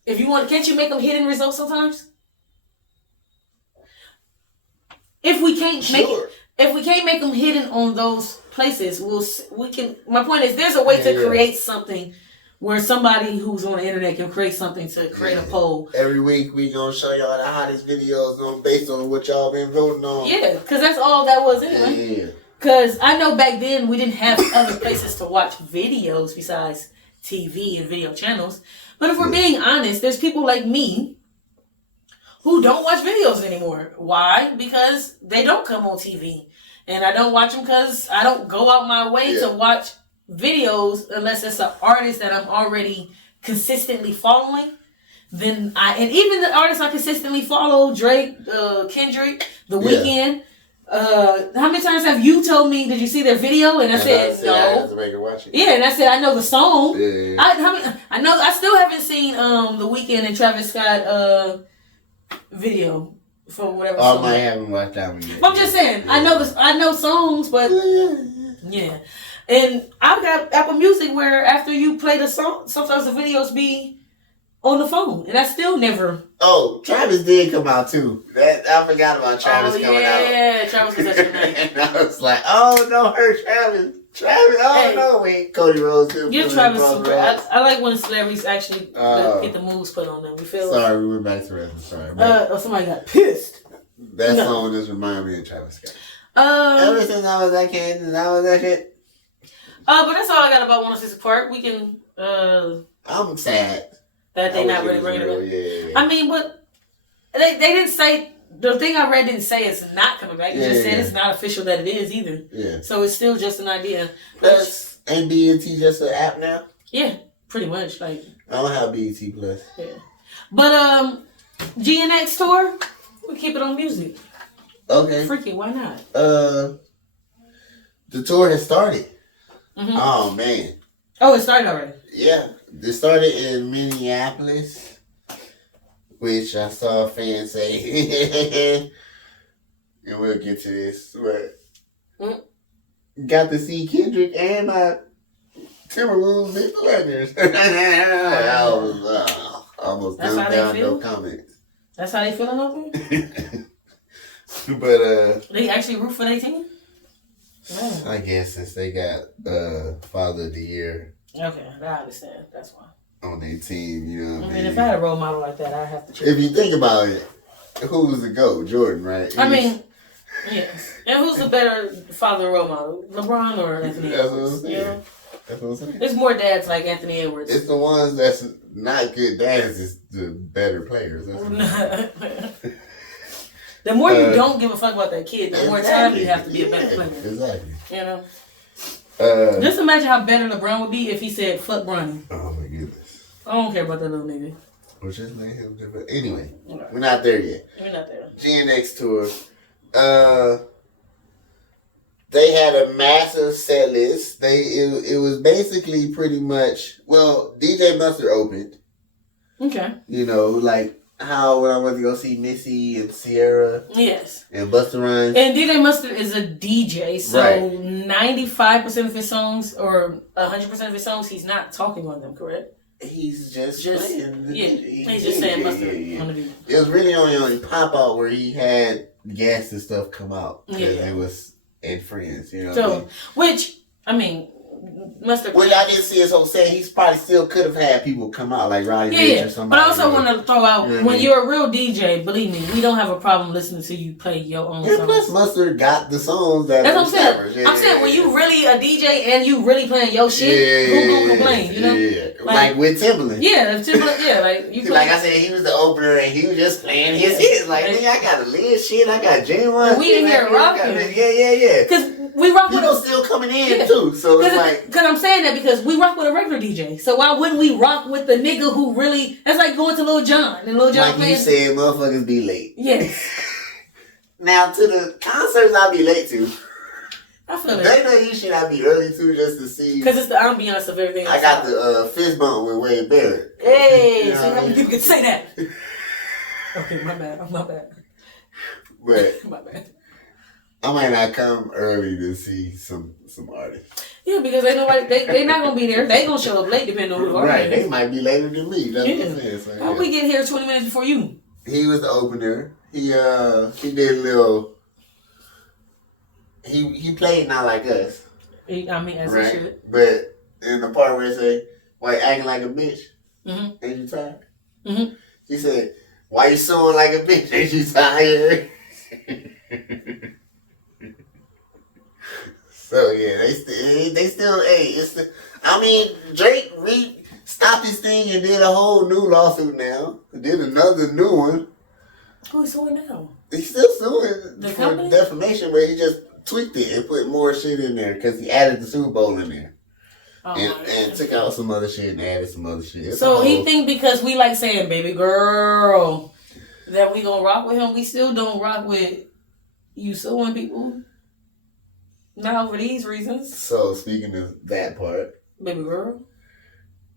If you want, can't you make them hidden results sometimes? If we can't make them hidden on those places, we can. My point is, there's a way to create something where somebody who's on the internet can create something to create a poll. Every week we gonna show y'all the hottest videos based on what y'all been voting on. Yeah, because that's all that was anyway. Yeah. Because I know back then we didn't have other places to watch videos besides TV and video channels. But if we're being honest, there's people like me who don't watch videos anymore. Why? Because they don't come on TV. And I don't watch them because I don't go out my way to watch videos unless it's an artist that I'm already consistently following. And even the artists I consistently follow, Drake, Kendrick, The Weeknd. How many times have you told me, did you see their video? And I said no. I have to make her watch it. Yeah, and I said I know the song. Yeah. I still haven't seen The Weeknd and Travis Scott video for whatever. Oh, I might haven't watched that one yet. But I'm just saying, I know songs, but yeah. And I've got Apple Music where after you play the song, sometimes the videos be on the phone, and I still never. Oh, Travis did come out too. I forgot about Travis coming out. Yeah, Travis was such a nice. And I was like, oh no, Travis. No, wait, Cody Rhodes too. Give Travis some credit. I like when celebrities actually get the moves put on them. You feel? Sorry, we went back to wrestling. Sorry. Somebody got pissed. That song just reminded me of Travis Scott. Ever since I was that kid, and that was that shit. But that's all I got about 106 Park. We can. I'm sad that they not really bringing it up. Yeah. I mean, but they didn't say. The thing I read didn't say it's not coming back. It just said it's not official that it is either. Yeah. So it's still just an idea. Plus, ain't BET just an app now? Yeah, pretty much. Like I don't have BET Plus. Yeah. But gnxtour, we keep it on music. Okay. Freaky, why not? The tour has started. Mm-hmm. Oh man. Oh, it started already. Yeah, it started in Minneapolis. Which I saw a fan say, and we'll get to this, but got to see Kendrick and my Timberwolves beat the Lakers. I was almost dumbed down, no comments. That's how they feeling over there? But they actually root for their team? Yeah. I guess since they got Father of the Year. Okay, I understand. That's why. On their team, you know what I mean? If I had a role model like that, I'd have to choose. If you think about it, who was the GOAT? Jordan, right? I mean, yes. And who's the better father role model? LeBron or Anthony Edwards? That's what I'm saying. Yeah. That's what I'm saying. It's more dads like Anthony Edwards. It's the ones that's not good dads, it's the better players. The more you don't give a fuck about that kid, the more time you have to be a better player. Exactly. You know? Just imagine how better LeBron would be if he said, fuck Bronny. Oh my goodness. I don't care about that little nigga. Which is like him different. Anyway, we're not there yet. We're not there. gnxtour. They had a massive set list. It was basically pretty much, well, DJ Mustard opened. Okay. You know, like how when I went to go see Missy and Sierra. Yes. And Busta Rhymes. And DJ Mustard is a DJ, so 95% of his songs or 100% of his songs, he's not talking on them, correct? He's just playing. He's just saying Mustard on the beat. It was really only on Pop Out where he had gas and stuff come out. Because it was in Friends, you know. So, which, I mean, Mustard. Well, I didn't see his whole set. He probably still could have had people come out like Roddy Ricch or somebody. But I also want to throw out, when you're a real DJ, believe me, we don't have a problem listening to you play your own songs. Plus Mustard got the songs that. That's what I'm saying. I'm saying when you really a DJ and you really playing your shit, who gonna complain? You know, like with Timbaland. Yeah, Timbaland. Like you. Like I said, he was the opener and he was just playing his hits. Like, man, I got a lid shit. I got J1. We in here rocking. Yeah. Because we rock with people still coming in too. So it's like, because I'm saying that because we rock with a regular DJ. So why wouldn't we rock with the nigga who really? That's like going to Lil Jon and Lil Jon. Like playing, you said, motherfuckers be late. Yes. Now to the concerts, I'll be late to. I feel it. They know you should not be early too, just to see. Because it's the ambiance of everything. I got the fist bump with Wade Barrett. Hey, you know see how many mean? people can say that? Okay, my bad. But My bad. I might not come early to see some artists. Yeah, because ain't nobody. They not gonna be there. They gonna show up late depending on who the artist Right, is. they might be later than me. That's what I'm saying. So, How we get here 20 minutes before you? He was the opener. He did a little. He played Not Like Us. As he Right, should. but in the part where it say, "Why you acting like a bitch? Mm-hmm. Ain't you tired?" Mm-hmm. He said, "Why you sewing like a bitch? Ain't you tired?" So yeah, they still Drake stopped his thing and did a whole new lawsuit now. Did another new one. Who's suing now? He's still suing The for company? defamation, but he just tweaked it and put more shit in there because he added the Super Bowl in there. And took out some other shit and added some other shit. So he think because we like saying baby girl that we gonna rock with him, we still don't rock with you suing people. Now for these reasons. So speaking of that part, Baby girl.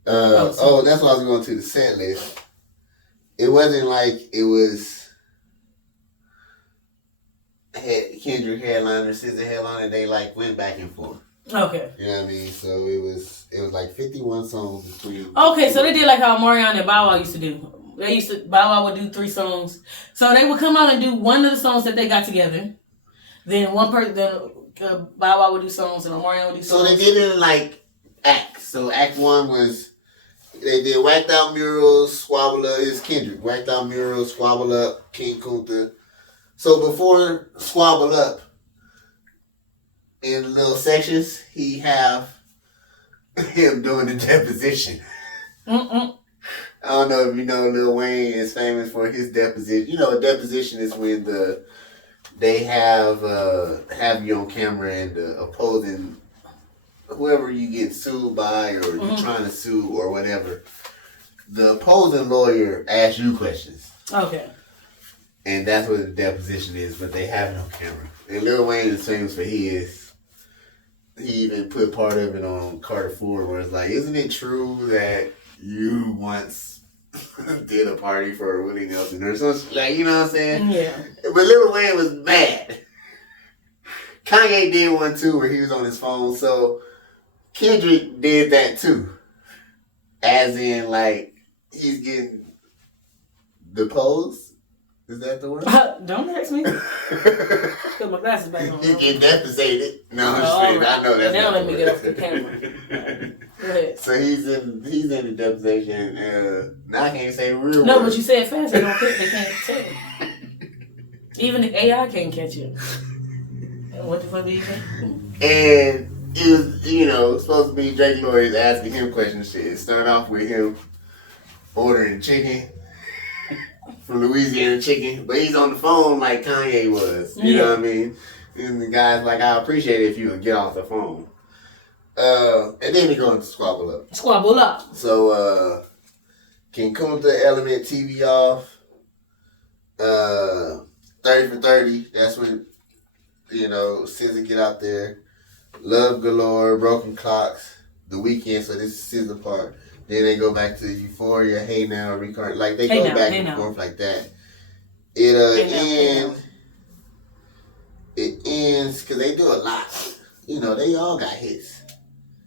that's why I was going to the set list. It wasn't like it was Kendrick headliner, SZA headliner. They like went back and forth. Okay. You know what I mean? So it was like 51 songs between. Okay, so they did like how Marion and Bow Wow used to do. Bow Wow would do 3 songs. So they would come out and do one of the songs that they got together. Then one person, Bow Wow would do songs and Marion would do songs. So they did it in like acts. So act 1 was, they did Whacked Out Murals, Squabble Up, is Kendrick. Whacked Out Murals, Squabble Up, King Kunta. So before Squabble Up, in little sections, he have him doing the deposition. I don't know if you know Lil Wayne is famous for his deposition. You know, a deposition is when they have you on camera and the opposing, whoever you get sued by or you're trying to sue or whatever, the opposing lawyer asks you questions. Okay. And that's what the deposition is, but they have it on camera. And Lil Wayne is famous for his. He even put part of it on Carter Ford where it's like, isn't it true that you once did a party for Willie Nelson or something? Like, you know what I'm saying? Yeah. But Lil Wayne was mad. Kanye did one too where he was on his phone. So Kendrick did that too. As in, like, he's getting deposed. Is that the word? Don't ask me. Put my glasses back on. He's getting deposited. No, I'm just kidding. I know that's now not let the me word. get off the camera. Go ahead. So he's in the deposition. Now I can't say the real No, word. but you said fast. They can't tell. Even the AI can't catch it. What the fuck did you say? And it was, supposed to be Drake lawyers asking him questions and shit. It started off with him ordering chicken from Louisiana chicken, but he's on the phone like Kanye was. You know what I mean? And the guy's like, I appreciate it if you would get off the phone. And then they go into Squabble Up. Squabble Up. So, King Kunta, Element, TV off. 30 for 30. That's when, SZA get out there. Love Galore, Broken Clocks, The Weeknd. So this is SZA part. Then they go back to Euphoria, Hey Now, Reincarnate. Like they go back and forth like that. It ends because they do a lot. They all got hits.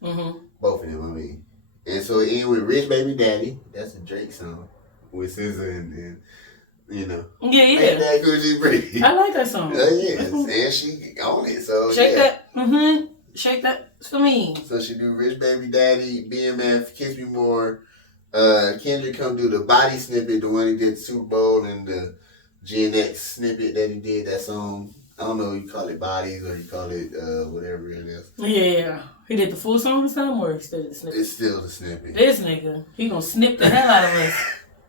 Mm-hmm. Both of them, I mean. And so it ends with Rich Baby Daddy. That's a Drake song with SZA and Yeah. Ain't that Gucci Bree. I like that song. Yes, and she on it. So shake that. Mm-hmm. Shake that for me. So she do Rich Baby Daddy, BMF, Kiss Me More. Kendrick come do the body snippet, the one he did the Super Bowl, and the GNX snippet that he did, that song. I don't know if you call it Bodies or you call it whatever it is. Yeah. He did the full song this time or he still did the snippet? It's still the snippet. This nigga, he gonna snip the hell out of us.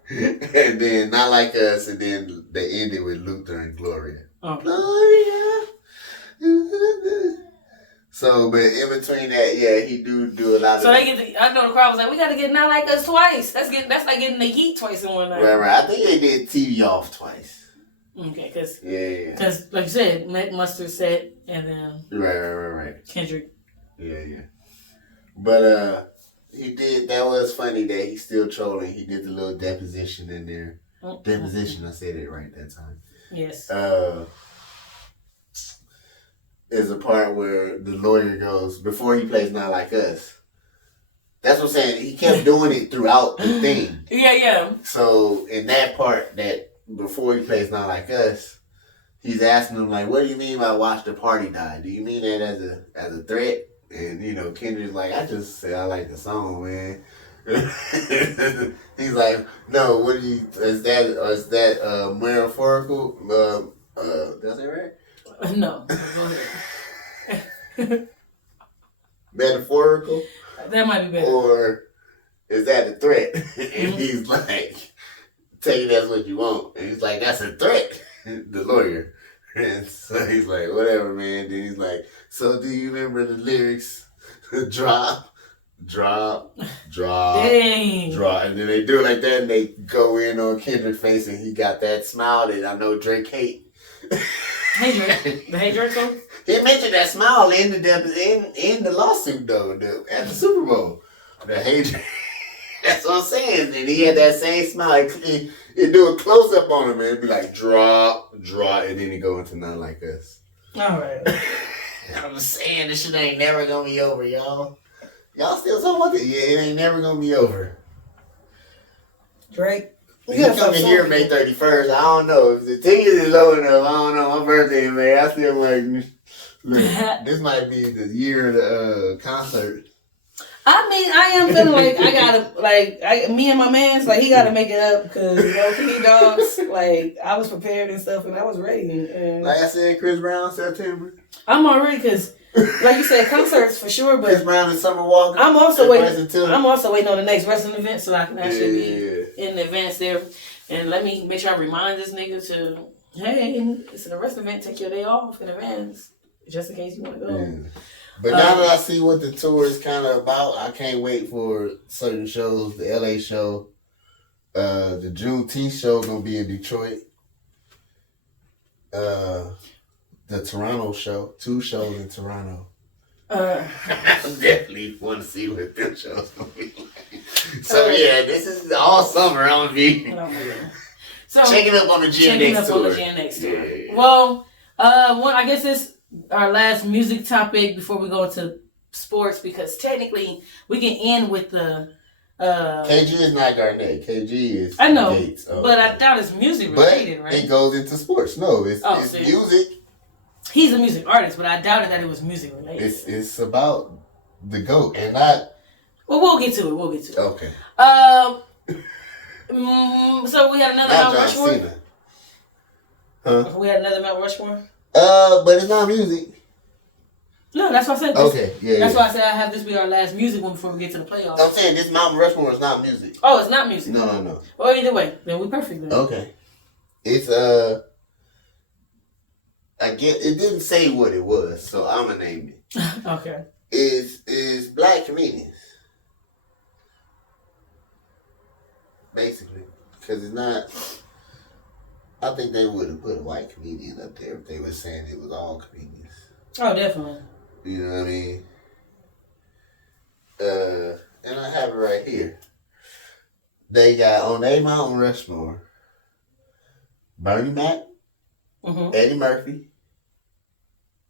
And then Not Like Us, and then they ended with Luther and Gloria. Oh. Gloria. So, but in between that, yeah, he do a lot of. So they get. I know the crowd was like, "We got to get Not Like Us twice." That's like getting the Yeet twice in one night. Right. I think they did TV off twice. Okay, because Yeah. like you said, Mustard set, and then Right. Kendrick. Yeah. But he did. That was funny that he's still trolling. He did the little deposition in there. Deposition. I said it right that time. Yes. Is a part where the lawyer goes before he plays Not Like Us. That's what I'm saying. He kept doing it throughout the thing. Yeah. So in that part, that before he plays Not Like Us, he's asking him like, "What do you mean by watch the party die? Do you mean that as a threat?" And Kendrick's like, "I just said I like the song, man." He's like, "No, what do you? Is that metaphorical? Did I say it right? No. Go ahead. Metaphorical? That might be better. Or is that a threat?" And he's like, "Take it as what you want." And he's like, "That's a threat." The lawyer. And so he's like, "Whatever, man." Then he's like, "So do you remember the lyrics? Drop. Dang. Drop." And then they do it like that, and they go in on Kendrick's face, and he got that smile that I know Drake hate. Hey Drake. The Hey Drake song? He mentioned that smile in the lawsuit though, at the Super Bowl. The Hey Drake. That's what I'm saying. And he had that same smile. He'd do a close up on him and it'd be like drop, and then he go into Not Like Us. All right. I'm just saying, this shit ain't never gonna be over, y'all. Y'all still talking about it? Yeah, it ain't never gonna be over. Drake. You coming here May 31st. I don't know. If the ticket is low enough, I don't know. My birthday in May. I still like, look, this might be the year of the concert. I mean, I am feeling like I gotta, me and my man's, like, he gotta make it up because, he dogs, like, I was prepared and stuff and I was ready. And like I said, Chris Brown, September. I'm already, because, like you said, concerts for sure, but Chris Brown and Summer Walker. I'm also waiting on the next wrestling event so I can actually be in advance there. And let me make sure I remind this nigga to, hey, it's an wrestling event, take your day off in advance, just in case you want to go. Yeah. But now that I see what the tour is kind of about, I can't wait for certain shows. The LA show, the Juneteenth show gonna be in Detroit. The Toronto show, 2 shows in Toronto. I definitely want to see what them shows gonna be like. So this is all summer. I'm gonna be checking up on the GNX tour. Yeah. Well, I guess it's our last music topic before we go into sports, because technically we can end with the KG is not Garnett. KG is I know, Gates. but I doubt it's music related, right? It goes into sports. No, it's music. He's a music artist, but I doubted that it was music related. It's about the GOAT and not. Well, we'll get to it. Okay. So we had another Mount Rushmore. Huh? We had another Mount Rushmore. But it's not music. No, that's what I said. Okay, yeah. That's why I said I have this be our last music one before we get to the playoffs. I'm saying this Mount Rushmore is not music. Oh, it's not music. No. Well, either way, then we perfect. Then. Okay. It's I get it didn't say what it was, so I'm gonna name it. Okay. Is black comedians basically, because it's not. I think they would have put a white comedian up there if they were saying it was all comedians. Oh, definitely. You know what I mean? And I have it right here. They got on a Mount Rushmore, Bernie Mac, Eddie Murphy,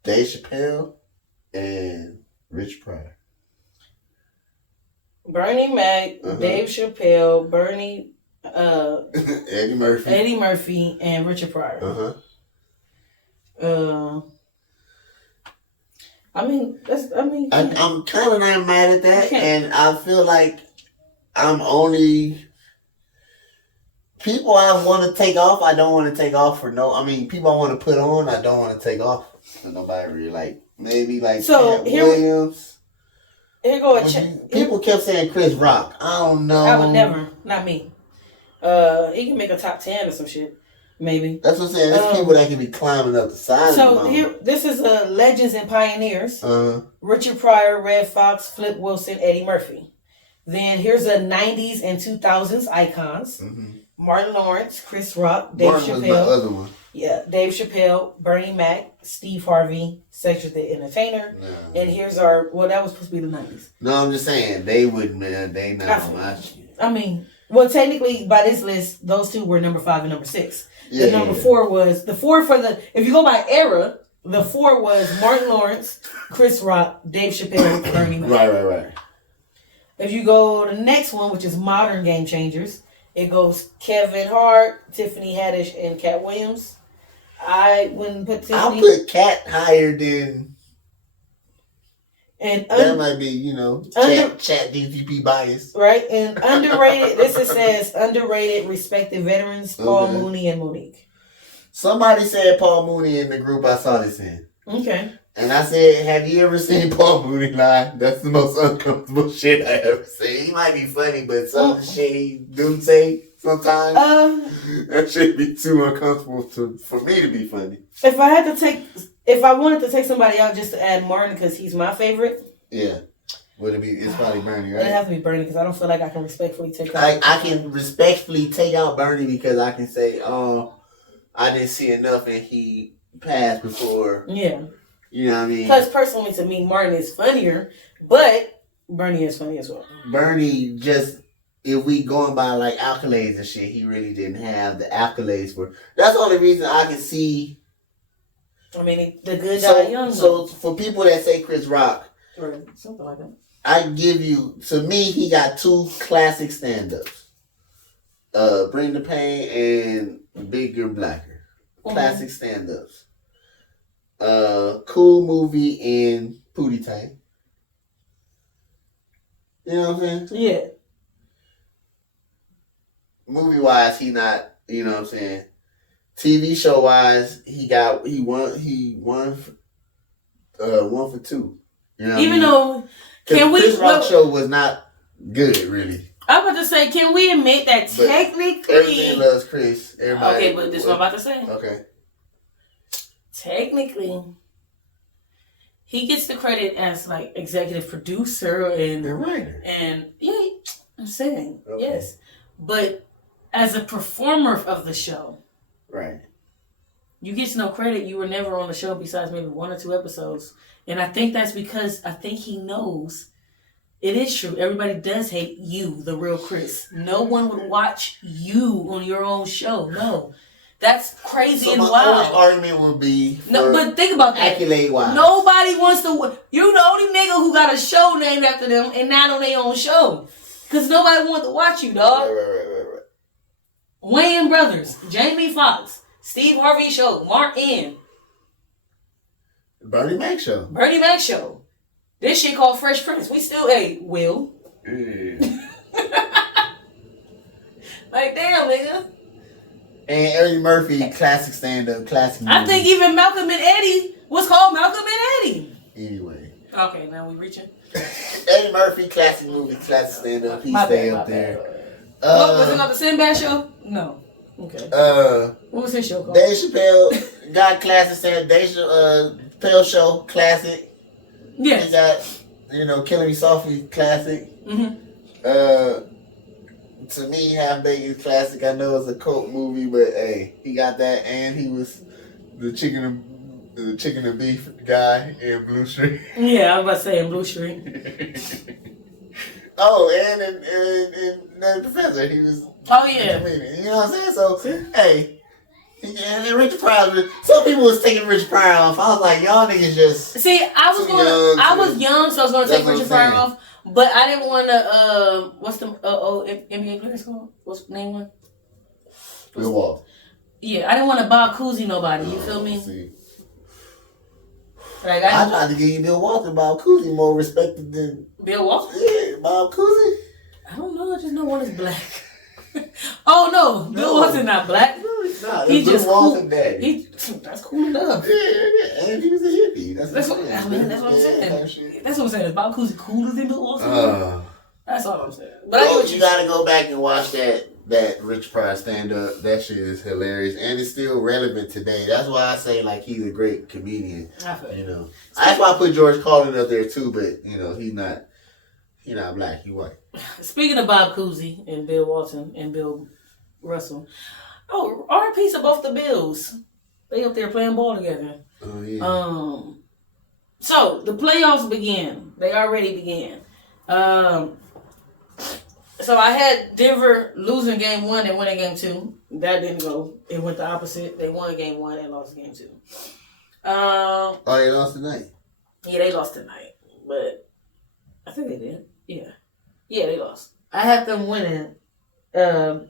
Dave Chappelle, and Rich Pryor. Bernie Mac, Dave Chappelle, Bernie... Eddie Murphy and Richard Pryor. I'm kind of not mad at that, and I feel like I'm only people I want to take off. I don't want to take off for no. I mean, people I want to put on. I don't want to take off. So nobody really like. Maybe like Cat Williams. Here go people kept saying Chris Rock. I don't know. I would never. Not me. He can make a top 10 or some shit. Maybe. That's what I'm saying. There's people that can be climbing up the side of the mountain. This is Legends and Pioneers. Richard Pryor, Red Fox, Flip Wilson, Eddie Murphy. Then here's the 90s and 2000s icons. Martin Lawrence, Chris Rock, Dave Chappelle. Was the other one. Yeah, Dave Chappelle, Bernie Mac, Steve Harvey, Cedric the Entertainer, and here's our. Well, that was supposed to be the 90s. No, I'm just saying they would, man. They not. I mean, well, technically by this list, those two were number 5 and number 6. The number 4 was the 4 for the. If you go by era, the 4 was Martin Lawrence, Chris Rock, Dave Chappelle, Bernie Mac. Right. If you go to the next one, which is modern game changers, it goes Kevin Hart, Tiffany Haddish, and Cat Williams. I wouldn't put Tiffany. I'll put Cat higher than. And that might be, chat DTP bias. Right? And underrated, says underrated, respected veterans, Paul Mooney and Monique. Somebody said Paul Mooney in the group I saw this in. Okay. And I said, have you ever seen Paul Mooney live? That's the most uncomfortable shit I ever seen. He might be funny, but some of the shit he do say sometimes, that shit be too uncomfortable for me to be funny. If I wanted to take somebody out just to add Martin because he's my favorite. Yeah. Would it be? It's probably Bernie, right? It'd have to be Bernie because I don't feel like I can respectfully take out. I can respectfully take out Bernie because I can say, I didn't see enough and he passed before. Yeah. You know what I mean? Because personally to me, Martin is funnier, but Bernie is funny as well. Bernie just, if we going by like accolades and shit, he really didn't have the accolades for. That's the only reason I can see. I mean, the good die young. So for people that say Chris Rock, or something like that, I give you, to me, he got 2 classic stand-ups. Bring the Pain and Bigger and Blacker. Classic stand-ups. Cool Movie and Pootie Tang. You know what I'm saying? Yeah. Movie-wise, he not, you know what I'm saying? TV show-wise, he won for 2. You know even though, Chris Rock show was not good, really. I was about to say, can we admit that but technically... everything loves Chris. Everybody. Okay, but this is what I'm about to say. Okay. Technically, he gets the credit as like executive producer and writer. And yeah, I'm saying yes, but as a performer of the show, right? You get no credit. You were never on the show besides maybe 1 or 2 episodes, and I think that's because I think he knows it is true. Everybody does hate you, the real Chris. No one would watch you on your own show. No. That's crazy and wild. My argument would be but think about that. Accolade-wise. Nobody wants to. You the only nigga who got a show named after them and not on their own show. Because nobody wants to watch you, dog. Right. Wayans Brothers, Jamie Foxx, Steve Harvey Show, Martin. Bernie Mac Show. This shit called Fresh Prince. We still, Will. Like, damn, nigga. And Eddie Murphy, classic stand-up, classic movie. I think even Malcolm and Eddie was called Malcolm and Eddie. Anyway. Okay, now we reaching. Eddie Murphy, classic movie, classic stand-up. He stay up there. Was it not the Sinbad Show? No. Okay. What was his show called? Dave Chappelle got classic stand-up. Dave Chappelle Show, classic. Yes. He got, Killing Me Softly, classic. To me, Half Baked is classic. I know it's a cult movie, but hey, he got that, and he was the chicken and beef guy in Blue Street. Yeah, I was about to say in Blue Street. and the Professor, he was. Oh yeah. You know what I'm saying? So hey. And Richard Pryor, some people was taking Richard Pryor off. I was like, y'all niggas just. See, I was young, so I was gonna take Richard Pryor off, but I didn't want to. What's the NBA players called? What's the name one? Bill Walton. Yeah, I didn't want to Bob Cousy nobody. You feel me? See. Like I tried to give you Bill Walton. Bob Cousy more respected than Bill Walton. Yeah, Bob Cousy. I don't know. I just know one is black. Oh no, Bill Walton not black. No, he's not. He's Bill just Walton cool. daddy. That's cool enough. Yeah, and he was a hippie. That's what I'm saying. That's what I'm saying. Is Bob Cousy cooler than Bill Walton? That's all I'm saying. But you gotta go back and watch that Rich Pryor stand up. That shit is hilarious, and it's still relevant today. That's why I say like he's a great comedian. That's why I put George Carlin up there too. But he's not black. He's white. Speaking of Bob Cousy and Bill Walton and Bill Russell, R.I.P. to both the Bills. They up there playing ball together. Oh yeah. So the playoffs began. They already began. So I had Denver losing game 1 and winning game 2. That didn't go. It went the opposite. They won game 1 and lost game 2. Oh, they lost tonight. Yeah, they lost tonight, but I think they did. Yeah, they lost. I had them winning. I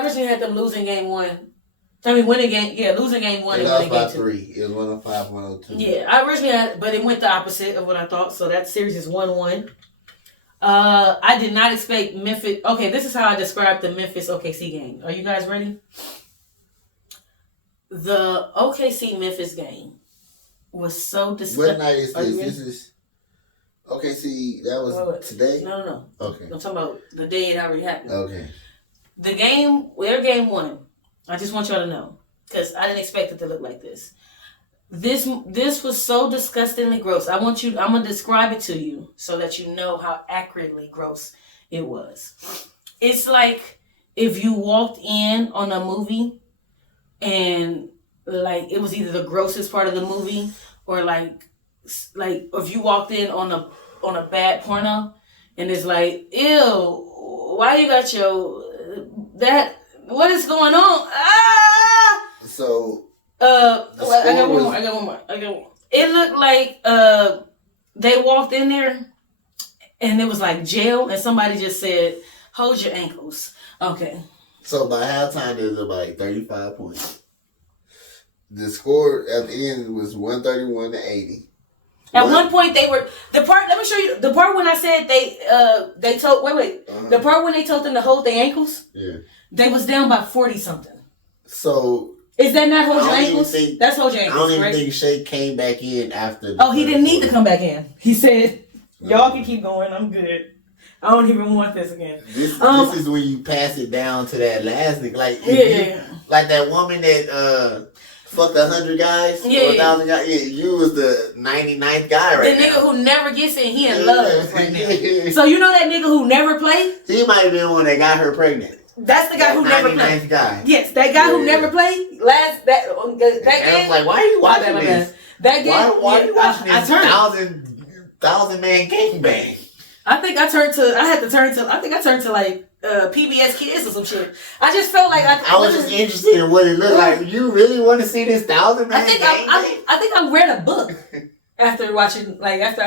originally had them losing game 1. I mean, winning game. Yeah, losing game 1 and winning game 2. 3. It was 105, 102. Yeah, I originally had, but it went the opposite of what I thought. So that series is 1-1. I did not expect Memphis. Okay, this is how I described the Memphis OKC game. Are you guys ready? The OKC Memphis game was so disgusting. What night is this? This is OKC. That was today? No. Okay. I'm talking about the day it already happened. Okay. The game, their game 1. I just want y'all to know, because I didn't expect it to look like this. This was so disgustingly gross. I'm gonna describe it to you so that you know how accurately gross it was. It's like if you walked in on a movie and like it was either the grossest part of the movie or like if you walked in on a bad porno and it's like, ew, why you got what is going on? Ah! So I got one more. It looked like they walked in there and it was like jail and somebody just said, hold your ankles. Okay. So by halftime there was about 35 points. The score at the end was 131-80. At one point they were let me show you the part when I said they told the part when they told them to hold their ankles. Yeah. They was down by 40 something. So is that not hold your ankles? That's hold your ankles. I don't even right? think Shea came back in after. He didn't need to come back in. He said, "Y'all can keep going. I'm good. I don't even want this again." This is when you pass it down to that last nigga, like like that woman that fucked 100 guys, 1,000 guys. Yeah, you was the 99th guy right now. The nigga who never gets in, he in love right now. So you know that nigga who never played? He might have been one that got her pregnant. That's the guy who never played. 99th guy. Yes, that guy who never played. That game. I was like, why are you watching this? That game. Why are you watching this 1,000 man gangbang? I think I turned to like PBS Kids or some shit. I just felt like I was just interested in what it looked like. You really want to see this 1,000 man gangbang? I think I read a book after I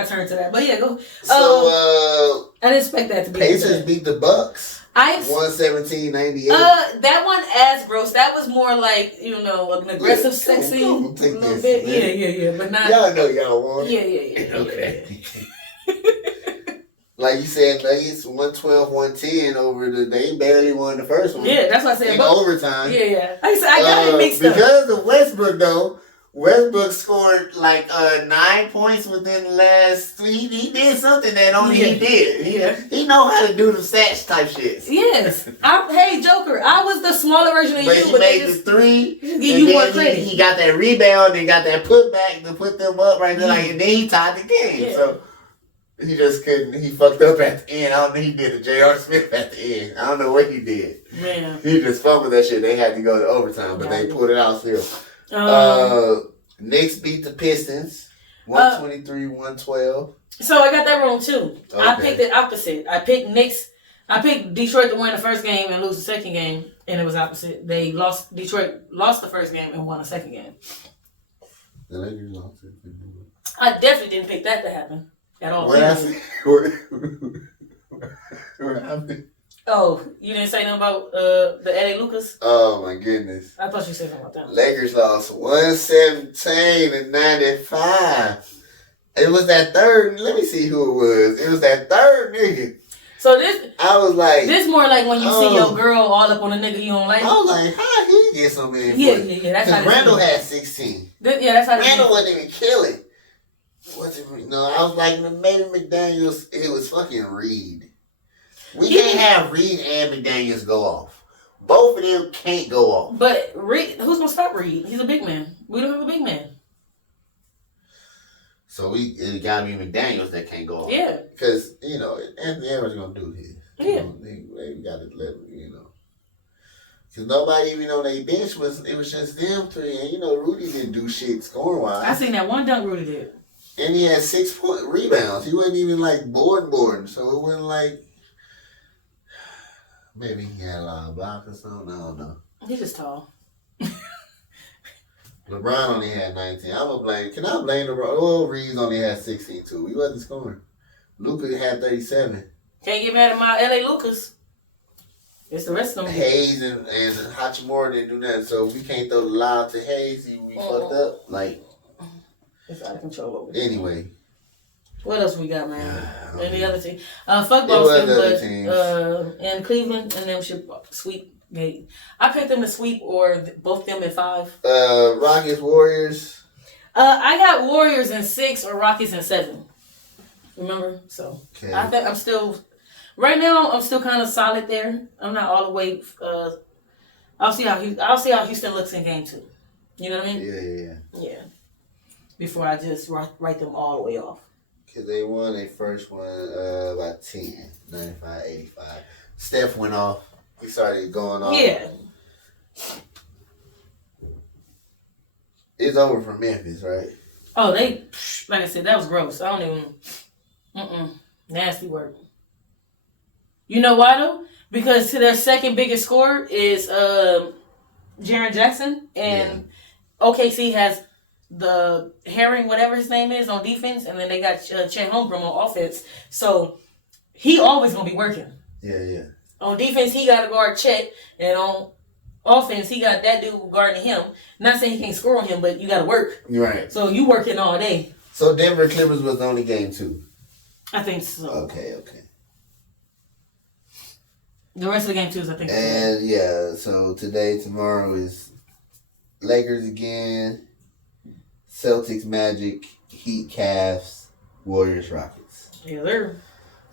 turned to that. But yeah, go. So I didn't expect that to be. Pacers beat the Bucks. 117-98. That one as gross. That was more like, an aggressive, sexy little bit. Yeah. But not. Y'all know y'all won. Yeah. Okay. Like you said, Nuggets 112-110 over they barely won the first one. Yeah, that's what I said. In overtime. Yeah. I got it mixed up. Because of Westbrook though. Westbrook scored 9 points within the last. He did something that only he did. He know how to do the stats type shit. Yes. Hey, Joker, I was the smaller version of you. He made the 3. Give you more credit. He got that rebound and got that putback to put them up right there. And then he tied the game. Yeah. So he just couldn't. He fucked up at the end. I don't think he did a J.R. Smith at the end. I don't know what he did. Man. He just fumbled that shit. They had to go to overtime, but they pulled it out still. Knicks beat the Pistons 123-112. So I got that wrong too. Okay. I picked the opposite. I picked Detroit to win the first game and lose the second game, and it was opposite. Detroit lost the first game and won the second game. The Lakers lost it. I definitely didn't pick that to happen at all. What happened? Oh, you didn't say nothing about the Eddie Lucas? Oh my goodness. I thought you said something about that. Lakers lost 117-95. It was that third. Let me see who it was. It was that third nigga. So this, I was like, this more like when you see your girl all up on a nigga you don't like. I was like, how he get so many? Yeah. That's how. Randall had 16. That's how. Randall wasn't even killing. I was like, maybe McDaniels. It was fucking Reed. We can't have Reed and McDaniels go off. Both of them can't go off. But Reed, who's gonna stop Reed? He's a big man. We don't have a big man. So it gotta be McDaniels that can't go off. Yeah. Because, Anthony Edwards gonna do his. Yeah. They gotta let Because nobody even on their bench it was just them three. And you know, Rudy didn't do shit scoring wise. I seen that one dunk Rudy did. And he had 6 rebounds. He wasn't even like boarding. So it wasn't like maybe he had a lot of blocks or something. I don't know. He's just tall. LeBron only had 19. Can I blame LeBron? Oh, Reeves only had 16 too. He wasn't scoring. Luka had 37. Can't get mad at my LA Lucas. It's the rest of them. Hayes and Hachimura didn't do nothing, so we can't throw the lob to Hayes. We fucked up. Like, it's out of control over there. Anyway. What else we got, man? Any other team? Fuck Boston, but and Cleveland, and them should sweep. I picked them to sweep or both them in 5. Rockets, Warriors. I got Warriors in 6 or Rockets in 7. Remember? So okay. I think I'm still right now. I'm still kind of solid there. I'm not all the way. I'll see how Houston looks in game 2. You know what I mean? Yeah. Before I just write them all the way off. Because they won their first one by 10, 95-85. Steph went off. He started going off. Yeah. It's over for Memphis, right? Oh, they, like I said, that was gross. I don't even, nasty work. You know why, though? Because their second biggest scorer is Jaren Jackson, and OKC has the Herring, whatever his name is, on defense, and then they got Chet Holmgren on offense. So he always going to be working. Yeah. On defense, he got to guard Chet, and on offense, he got that dude guarding him. Not saying he can't score on him, but you got to work. Right. So you working all day. So Denver Clippers was the only game 2? I think so. Okay. The rest of the game 2s, I think. And so tomorrow is Lakers again, Celtics, Magic, Heat, Cavs, Warriors, Rockets. Yeah, they're...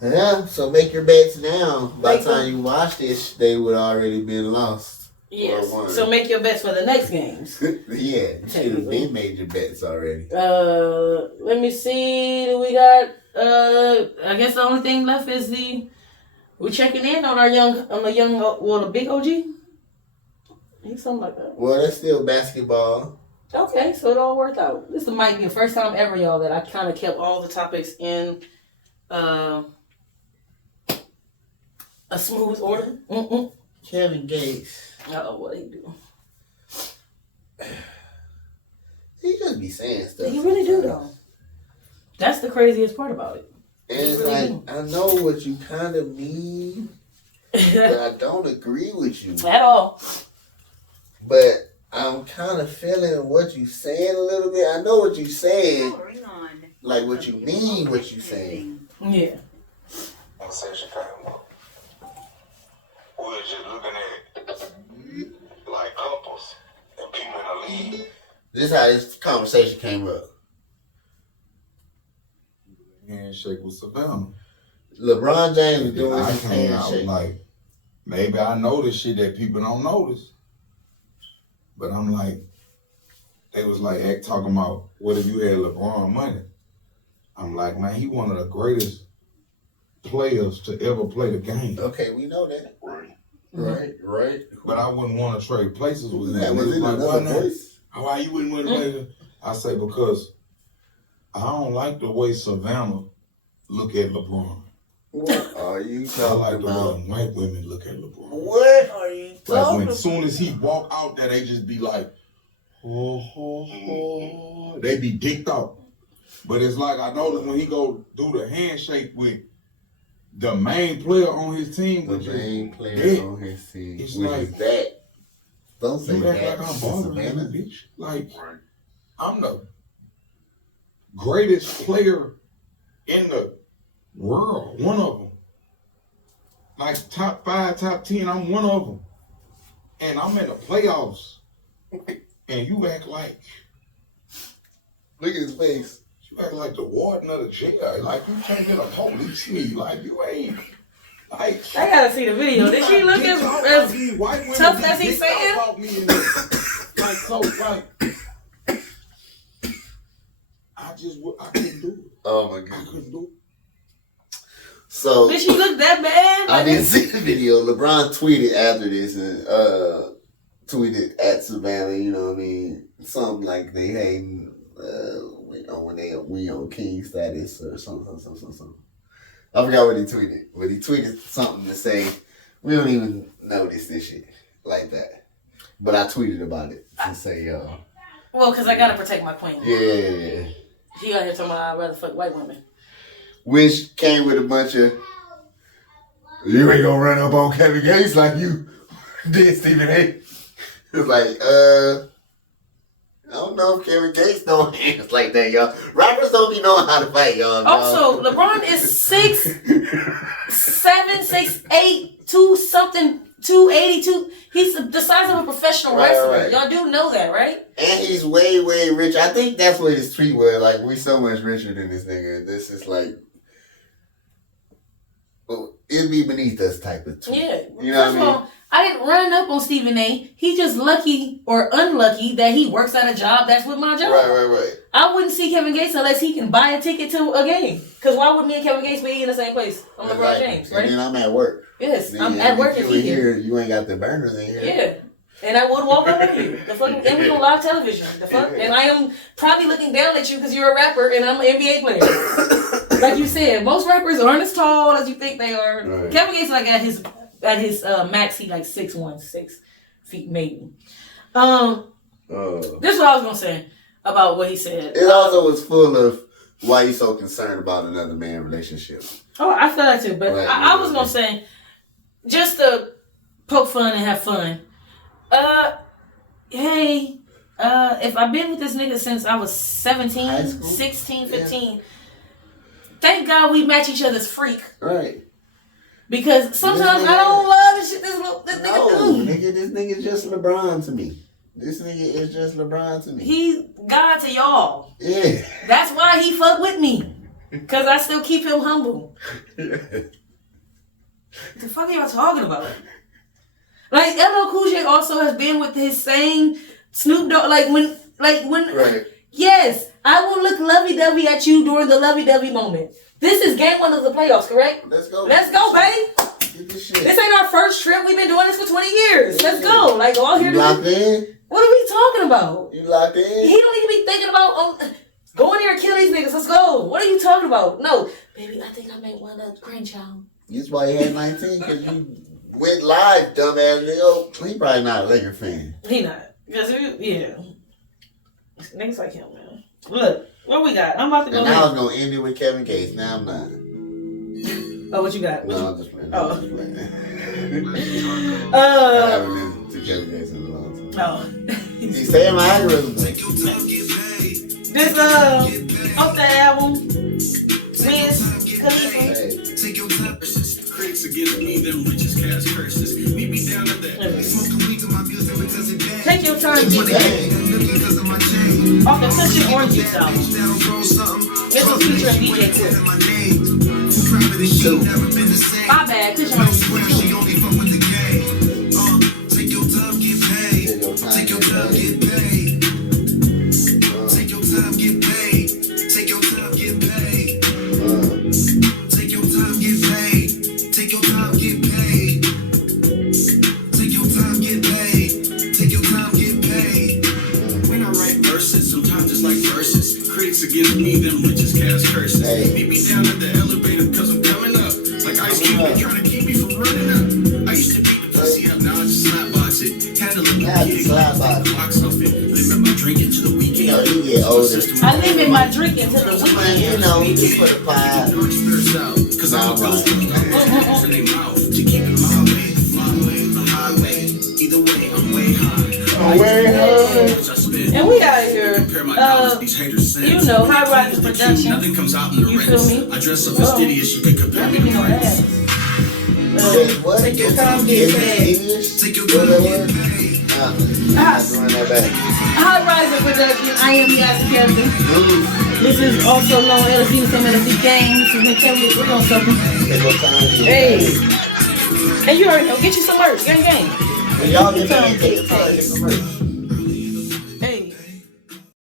Yeah, so make your bets now. By the time you watch this, they would already been lost. Yes. So make your bets for the next games. Yeah, you should have been made your bets already. Let me see. We got. I guess the only thing left is we're checking in on the big OG. Something like that. Well, that's still basketball. Okay, so it all worked out. This might be the first time ever, y'all, that I kind of kept all the topics in a smooth order. Kevin Gates. What did he do? He just be saying stuff. He really do, though. That's the craziest part about it. And it's really like, I know what you kind of mean, but I don't agree with you. At all. But I'm kind of feeling what you saying a little bit. I know what you saying. Like what you mean, what you saying. Yeah. And say Chicago. We're just looking at like couples and people in the league. This is how this conversation came up. Handshake with Savannah. LeBron James doing his handshake. I was like, maybe I notice shit that people don't notice. But I'm like, they was like talking about, what if you had LeBron money? I'm like, man, he one of the greatest players to ever play the game. Okay, we know that. Right. But I wouldn't want to trade places with him. That was in another voice. Why you wouldn't want to play? I say, because I don't like the way Savannah look at LeBron. What are you talking I like the about? way white women look at LeBron. What are you talking about? Like when as soon as he walk out there, they just be like, oh. They be dicked out. But it's like I know that when he go do the handshake with the main player on his team, on his team, it's like that. Don't say you that. Act like I'm bothering you, bitch. Like I'm the greatest player in the world, one of them. Like top 5, top 10, I'm one of them. And I'm in the playoffs. And you act like... Look at his face. You act like the warden of the jail. Like you can't get a police me. Like you ain't... Like, I gotta see the video. Did she look as tough as he's saying? About me in like, so, like... I couldn't do it. Oh my God. I couldn't do it. So did she look that bad? I didn't see the video. LeBron tweeted after this and tweeted at Savannah, you know what I mean? Something like they hating when we on king status or something. I forgot what he tweeted. But he tweeted something to say, we don't even notice this shit like that. But I tweeted about it to say, well, because I got to protect my queen. Yeah. He out here talking about I'd rather fuck white women. Which came with a bunch of, you ain't gonna run up on Kevin Gates like you did Stephen A. It's like, I don't know if Kevin Gates don't hands like that, y'all. Rappers don't be knowing how to fight, y'all. Also, LeBron is 6'7", 6'8", 282. He's the size of a professional wrestler. Right. Y'all do know that, right? And he's way, way rich. I think that's what his tweet was. Like, we so much richer than this nigga. This is like, well, it'd be beneath us type of tweet. Yeah. You know what I mean? I didn't run up on Stephen A. He's just lucky or unlucky that he works at a job that's with my job. Right. I wouldn't see Kevin Gates unless he can buy a ticket to a game. Because why would me and Kevin Gates be in the same place? I'm LeBron James, right? And then I'm at work. Yes, I'm at work if he here. You ain't got the burners in here. Yeah. And I would walk over here. The fuck, and we on live television. The fuck? And I am probably looking down at you because you're a rapper and I'm an NBA player. Like you said, most rappers aren't as tall as you think they are. Right. Kevin Gates like at his max, he like 6'1", 6 feet maybe. This is what I was gonna say about what he said. It also was full of why you so concerned about another man's relationship. Oh, I feel that too. But right, I was gonna say, just to poke fun and have fun. Hey, if I've been with this nigga since I was 17, 16, 15, thank God we match each other's freak. Right. Because sometimes I don't love the shit this nigga do. Nigga, this nigga just LeBron to me. This nigga is just LeBron to me. He God to y'all. Yeah. That's why he fuck with me. Because I still keep him humble. What the fuck are y'all talking about? Like, LL Cool J also has been with his same Snoop Dogg. Like when. Right. Yes, I will look lovey-dovey at you during the lovey-dovey moment. This is game 1 of the playoffs, correct? Let's go. Let's go, baby. Get this shit. This ain't our first trip. We've been doing this for 20 years. Let's go. Like, all here you locked in? What are we talking about? You locked in? He don't need to be thinking about going there and kill these niggas. Let's go. What are you talking about? No. Baby, I think I may want a grandchild. That's why he had 19, because you went live, dumbass nigga. He probably not a Laker fan. He not. Because, yeah. Niggas like him, man. Look, what we got? I'm about to go. And I was going to end it with Kevin Gates. Now I'm not. Oh, what you got? No, I'm just playing. Oh. I'm just playing. I haven't listened to Kevin Gates in a long time. Oh. He's saying my algorithm. This, off the album, Wiz Khalifa. Take your time. Critics against me, them riches cast curses. Meet me down at the smoking weed to my music because it bad. Take your time, DJ. Off the Touching Oranges album. This was featuring DJ Quick. My bad, Touching Oranges. Take your time, get paid. Take your time, get paid. Take your time, get paid. Take your time, get paid. Take your time, get paid. Take your time, get paid. Take your time, get paid. Take your time, get paid. When I write verses, sometimes it's like verses. Critics against me, them riches cast curses. Meet me down at the elevator cause I'm coming up. Like Ice Cube, they trying to keep me from running up. I used to beat the pussy up, now I just slap box it. Handling the kid, box off it. Limit my drink into the weekend. You know, you get older. I limit my drink into the weekend. You know, you put a pie. Cause I'm a ghost. In their mouth to keep it my way, the flyway, the highway. Either way, I'm way high. And we out here. You know, High Rise Production. Nothing comes out in the You feel me? I dress up fastidious, you can compare me to friends. What? Take your time, get paid. Take your time, get paid. High Rise Production. I am yazthecharacter. This is also known as LSD Gang. This is McKelly. We're on something. Hey. And you already know. Get you some merch. Gang. Y'all get time. Take your time.